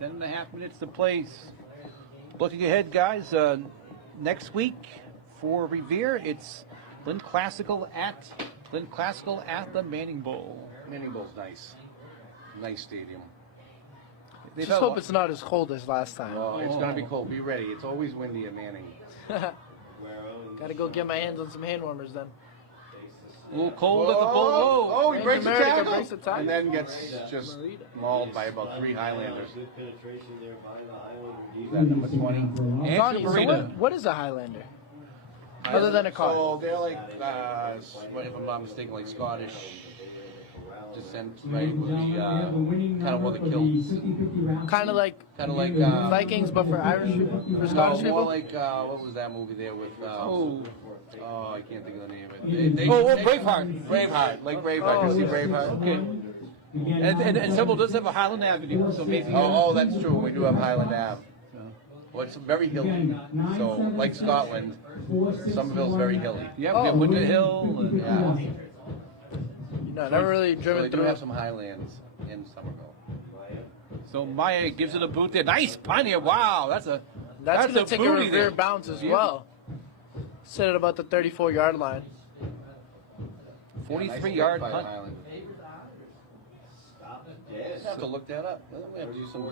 10.5 minutes to play. Looking ahead, guys, next week for Revere, it's Lynn Classical at the Manning Bowl. Manning Bowl's nice. Nice stadium. Just hope it's not as cold as last time. Oh, it's going to be cold. Be ready. It's always windy at Manning. Gotta go get my hands on some hand warmers then. A little cold at the bowl. Oh, he breaks the America tackle. breaks the tackle. And then gets just mauled by about 3 Highlanders. Is that number 20? And Donnie, so Sabrina. what is a Highlander? Other than a car. So they're like, if I'm not mistaken, like Scottish descent, right? Would be kind of wore the kilts. Kind of like Vikings, but for Irish people, for Scottish more people. like what was that movie there with? Oh, I can't think of the name of it. Braveheart. Braveheart, like Braveheart. You see Braveheart? Okay. And Somerville does have a Highland Avenue, so maybe. Oh, that's true. We do have Highland Ave. Well, it's very hilly. So, like Scotland, Somerville's very hilly. Yeah, we have Winter Hill. And, Yeah. No, never really So driven they do through. have some highlands in Somerville. So Maya gives it a boot there. Nice pioneer. Wow, that's That's a gonna take a booty Revere there. bounce as Yeah. well. Sit at about the 34-yard line. 43-yard Nice punt. Highland. We have to look that up. We have to do some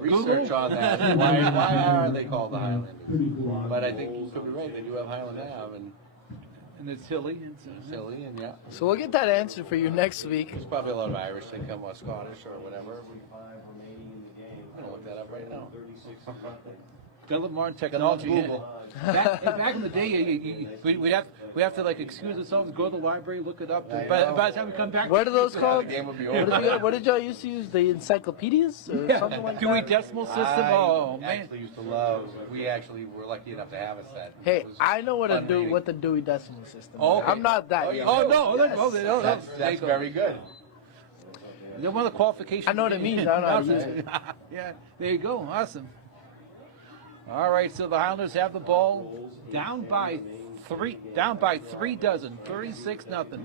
research on that. Why are they called the Highlanders? But I think you could be right. They do have Highland Ave And it's hilly. and hilly, and yeah. So we'll get that answer for you next week. There's probably a lot of Irish that come or Scottish or whatever. I'm gonna look that up right now. Philip Martin Got technology. Google. Back in the day, we have to like excuse ourselves, go to the library, look it up. By the time we come back, What are those called? The game would be What did y'all used to use? The encyclopedias or something like Dewey that? Decimal System. I Oh man. actually used to love. We actually were lucky enough to have a set. Hey, It was I know what fun reading. what the Dewey Decimal System is. Oh, okay. I'm not that young. Oh no, That's very good. They're one of the qualifications. I know what it means. I don't know how to use it. Yeah, there you go. Awesome. All right, so the Highlanders have the ball down by 3 dozen, 36-0.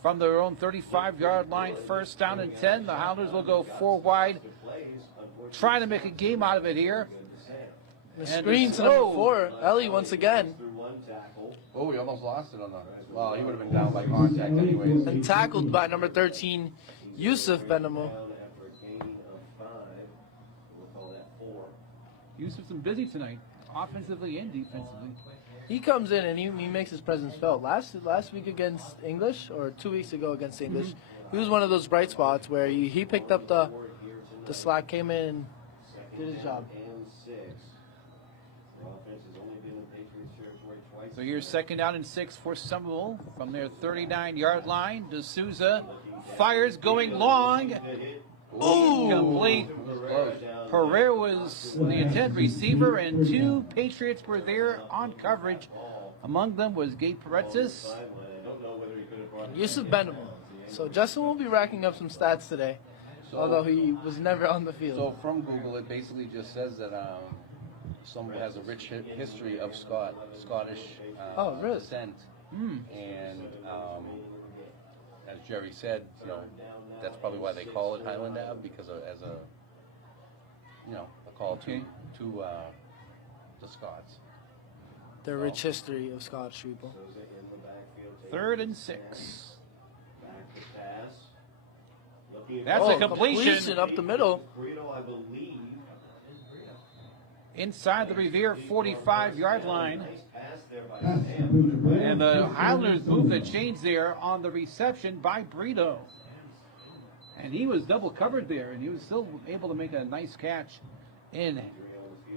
From their own 35-yard line, first down and 10. The Highlanders will go 4 wide, trying to make a game out of it here. The screen to number 4. Ellie once again. Oh, we almost lost it on the. Well, he would have been down by contact anyways. And tackled by number 13, Yusuf Benamo. Yusuf's been busy tonight, offensively and defensively. He comes in and he makes his presence felt. Last week against English, or 2 weeks ago against English, he was one of those bright spots where he picked up the slack, came in and did his job. So here's 2nd down and 6 for Somerville from their 39-yard line. D'Souza fires going long. Ooh! Complete. Pereira was the intended receiver, and 2 Patriots were there on coverage. Among them was Gabe Peretzis. Yusuf Benamo. So Justin will be racking up some stats today. although he was never on the field. So from Google, it basically just says that Somerville has a rich history of Scottish really? descent, and as Jerry said, that's probably why they call it Highland Ave, because as a call to the Scots. The rich history of Scottish people. 3rd and 6. Back to pass. That's a completion up the middle. I believe. inside the Revere 45-yard line. Nice pass there by Sam. And the Highlanders moved the chains there on the reception by Brito. And he was double covered there, and he was still able to make a nice catch in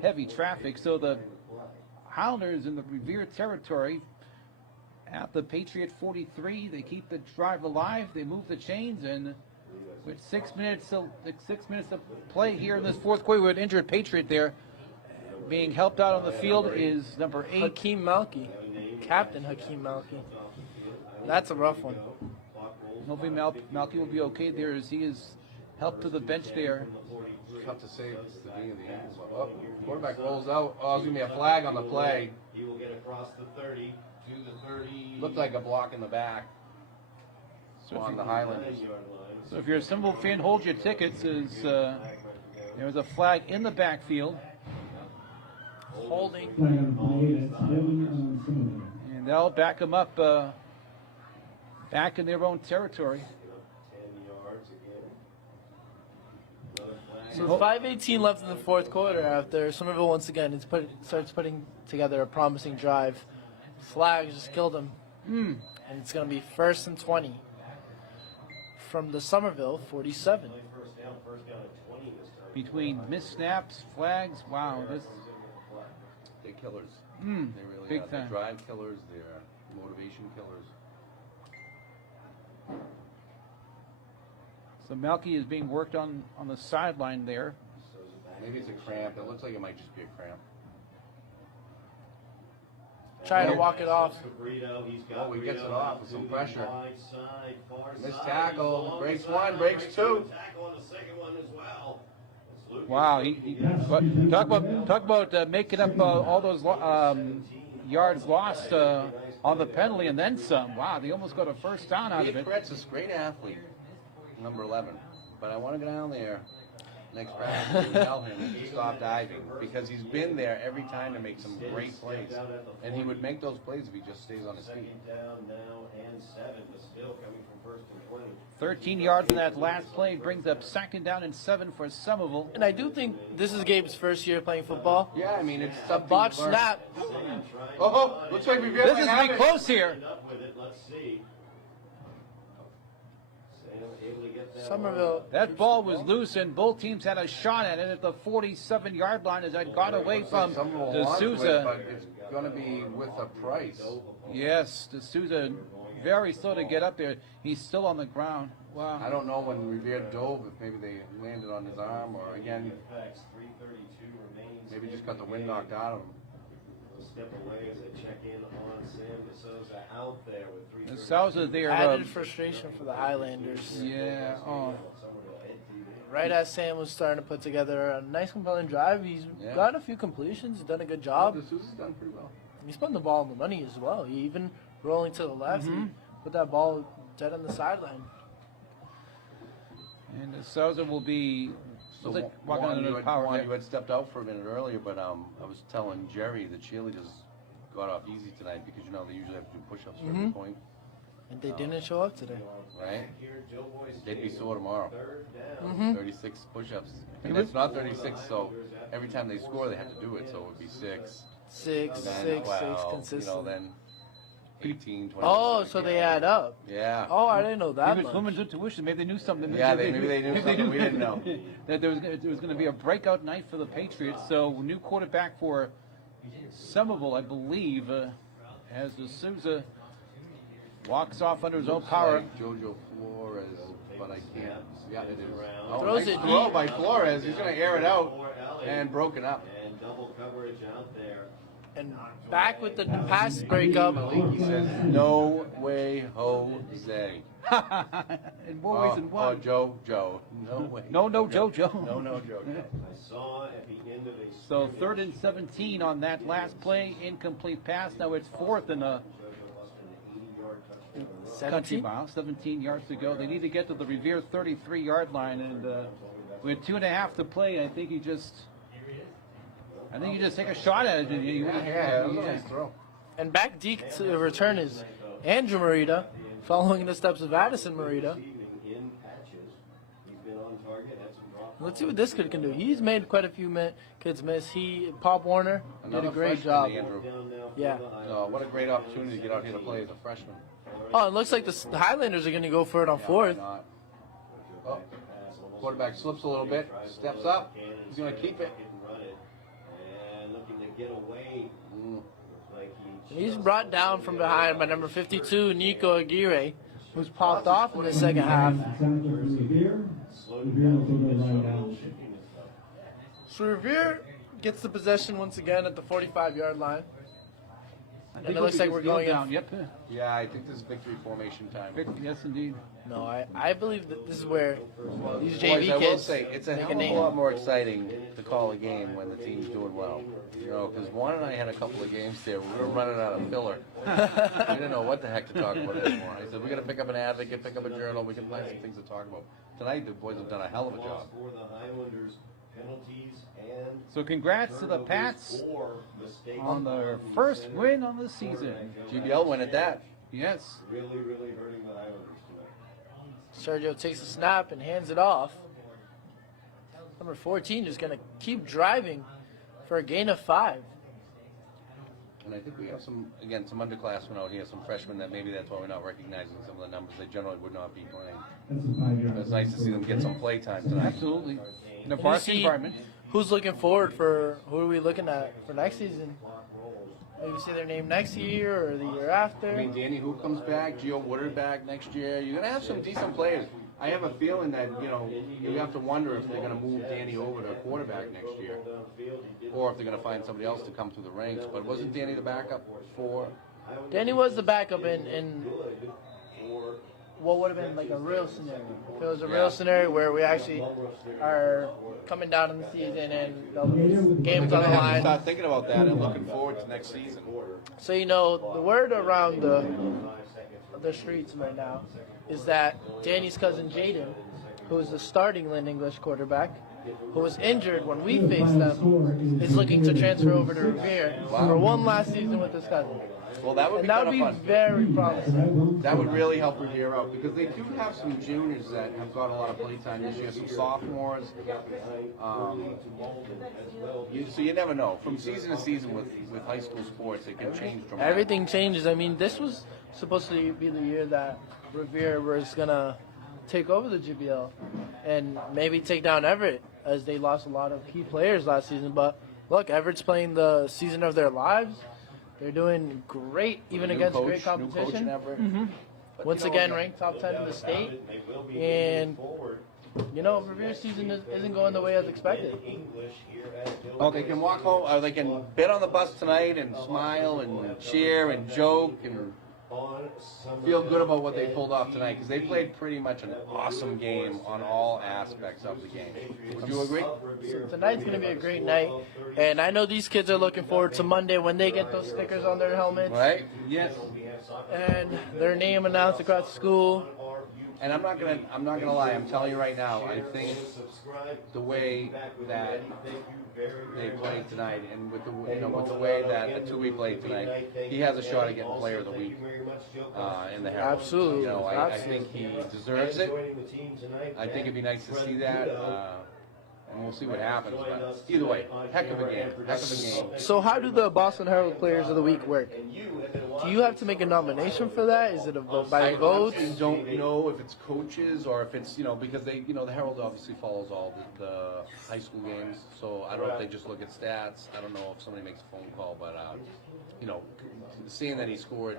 heavy traffic. So the Highlanders in the Revere territory at the Patriot 43. They keep the drive alive. They move the chains, and with 6 minutes of play here in this fourth quarter, with an injured Patriot there, being helped out on the field is number 8. Hakeem Malky, Captain Hakeem Malky. That's a rough one. Hopefully Malky will be okay there as he is helped to the bench there. Tough to say it's the beginning of the end. Oh, quarterback rolls out. Oh, there's going to be a flag on the play. He will get across the 30 to the 30. Looked like a block in the back. So on the Highlanders. So if you're a Somerville fan, hold your tickets. As there was a flag in the backfield. Holding. And they'll back them up back in their own territory. 10 yards again. So 5:18 left in the fourth quarter after Somerville once again starts putting together a promising drive. Flag just killed him. And it's going to be 1st and 20 from the Somerville 47. First down at 20 this time. Between missed snaps, flags, wow, this They're killers. They really big are. time. They're drive killers. They're motivation killers. so Malky is being worked on the sideline there. Maybe it's a cramp. It looks like it might just be a cramp. Trying to walk it off. Brito, he's got Oh, he gets it Brito off with some to the pressure. wide side, far Missed side, tackle. long Breaks side, one, breaks two. Tackle on the second one as well. It's Lucas. Wow, talk about making up all those yards lost on the penalty and then some. Wow, they almost got a first down out of it. Brett's a great athlete, number 11. But I want to go down there next practice and tell him to stop diving, because he's been there every time to make some great plays. And he would make those plays if he just stays on his feet. Second down now and 7, but still coming from 1st and 20. 13 yards in that last play brings up 2nd down and 7 for Somerville. And I do think this is Gabe's first year playing football. Yeah, I mean, it's A something. botch to learn. snap. Oh, looks like we've got This is pretty close here. Up with it, let's see. Sam able to get that Somerville. That ball was loose, and both teams had a shot at it at the 47-yard line as that got away from Somerville wants to it, D'Souza. but it's going to be with a price. Yes, D'Souza very slow to get up there. He's still on the ground. Wow. I don't know when Revere dove, if maybe they landed on his arm, or again, effects. 3:32 remains. maybe just got the wind knocked out of him. We'll step away as they check in on Sam D'Souza out there with 3:32. D'Souza there. Added frustration for the Highlanders. Yeah. Oh. Right as Sam was starting to put together a nice compelling drive, he's gotten a few completions, he's done a good job. D'Souza's done pretty well. He's putting the ball on the money as well. He even rolling to the left, he put that ball dead on the sideline. And D'Souza will be So walking Juan, under you the had, power Juan, there. you had stepped out for a minute earlier, but I was telling Jerry the cheerleaders got off easy tonight, because they usually have to do push-ups for every point, And they didn't show up today. right? Here, Joe Boyce They'd be sore tomorrow. 3rd down. 36 push-ups, and it's not 36. So every time they score, they have to do it. So it would be 6, Six, then 12, consistent. then 18, 20. Oh, so they add up. Yeah. Oh, I didn't know that Maybe it's much. women's intuition. Maybe they knew something. Yeah, maybe they knew something we didn't know. That there was going to be a breakout night for the Patriots. So new quarterback for Somerville, I believe, as D'Souza walks off under his own power. Like Jojo Flores, but I can't. Yeah, it is. Oh, Throws nice it throw deep. by Flores. He's going to air it out and broken up. And double coverage out there. And back with the pass breakup. He says, "No way, Jose." In more ways than one. Oh, Joe. No way. No, Joe. No, Joe. I saw at the end of a. So 3rd and 17 on that last play, incomplete pass. Now it's 4th and a country 17? mile, 17 yards to go. They need to get to the Revere 33-yard line, and with 2.5 to play, I think you just take a shot at it. That was a nice throw. And back deep to the return is Andrew Morita, following in the steps of Addison Morita. Let's see what this kid can do. He's made quite a few kids miss. Pop Warner did Another a great freshman, job. Andrew. Yeah. Oh, what a great opportunity to get out here to play as a freshman. Oh, it looks like the Highlanders are going to go for it on 4th. Why not? Oh, quarterback slips a little bit, steps up. He's going to keep it. And looking to get away. Like He's brought down from behind by number 52, Nico Aguirre, who's popped off in the second half. So Revere gets the possession once again at the 45-yard line. And it looks like we're going down. in. Yep. Yeah, I think this is victory formation time. Yes, indeed. No, I believe that this is where these Boys, JV I will kids say, it's a make hell a of a name. lot more exciting to call a game when the team's doing well. You know, because Juan and I had a couple of games there. We were running out of filler. We didn't know what the heck to talk about anymore. I said, we got to pick up an advocate, pick up a journal. We can find some things to talk about. Tonight, the boys have done a hell of a job. for the Highlanders, penalties and So congrats to the Pats on their first win on the season. GBL win at that. Yes. really hurting the Highlanders tonight. Sergio takes a snap and hands it off. Number 14 is going to keep driving for a gain of 5. And I think we have some underclassmen out here, some freshmen that maybe that's why we're not recognizing some of the numbers they generally would not be playing. It's nice to see them get some play time tonight. Absolutely. In a And you varsity see environment. who's looking forward for, who are we looking at for next season? Maybe see their name next year or the year after. I mean, Danny Who comes back, Gio Woodard back next year. You're going to have some decent players. I have a feeling that, you have to wonder if they're going to move Danny over to quarterback next year. Or if they're going to find somebody else to come through the ranks. But wasn't Danny the backup for? Danny was the backup in what would have been like a real scenario. If it was a real scenario where we actually are coming down in the season and the game's on the line. Start thinking about that and looking forward to next season. So, the word around the streets right now is that Danny's cousin Jaden, who is the starting Lynn English quarterback, who was injured when we faced them, is looking to transfer over to Revere for one last season with his cousin. Well, that would And be that kind would of be fun. very promising. That would really help Revere out because they do have some juniors that have gotten a lot of play time this year, some sophomores. So you never know. From season to season with high school sports, it can change dramatically. Everything changes. I mean, this was supposed to be the year that Revere was going to take over the GBL and maybe take down Everett, as they lost a lot of key players last season. But look, Everett's playing the season of their lives. They're doing great, even New against coach, great competition. New coach in Everett. But, Once again, ranked top 10 in the state. And, Revere's season isn't going the way as expected. Oh, they can walk home, or they can bet on the bus tonight and smile and cheer and joke and feel good about what they pulled off tonight because they played pretty much an awesome game on all aspects of the game. Would you agree? So tonight's going to be a great night. And I know these kids are looking forward to Monday when they get those stickers on their helmets. Right? Yes. And their name announced across the school. And I'm not gonna lie. I'm telling you right now. I think the way that they played tonight, and with the way that the 2 week played tonight, he has a shot at getting Player of the Week in the Herald. Absolutely. I think he deserves it. I think it'd be nice to see that. And we'll see what happens. But either way, heck of a game. Heck of a game. So how do the Boston Herald Players of the Week work? Do you have to make a nomination for that? Is it by votes? I don't know if it's coaches or if it's, because they, the Herald obviously follows all the high school games. So I don't know if they just look at stats. I don't know if somebody makes a phone call, but, seeing that he scored,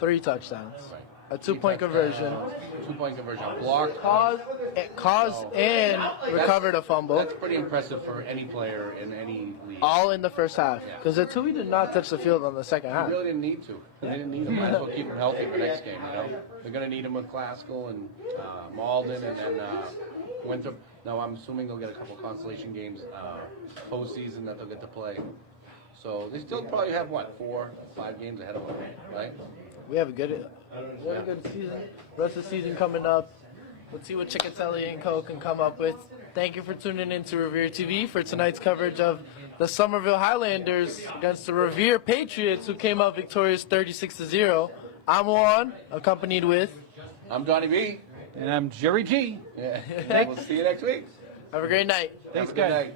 3 touchdowns. Right. A 2-point conversion. 2-point conversion. Blocked. Caused and recovered a fumble. That's pretty impressive for any player in any league. All in the first half. Because the Tui did not touch the field on the second half. They really didn't need to. They didn't need him. Might as well keep him healthy for next game, you know? They're going to need him with Classical and Malden and then Winthrop. Now, I'm assuming they'll get a couple consolation games postseason that they'll get to play. So they still probably have, 4 or 5 games ahead of them, right? We have a good season. Rest of the season coming up. Let's see what Chickatelli and Co. can come up with. Thank you for tuning in to Revere TV for tonight's coverage of the Somerville Highlanders against the Revere Patriots, who came out victorious 36-0. I'm Juan, accompanied with... I'm Johnny B. And I'm Jerry G. Yeah. We'll see you next week. Have a great night. Thanks, Have a good guys. night.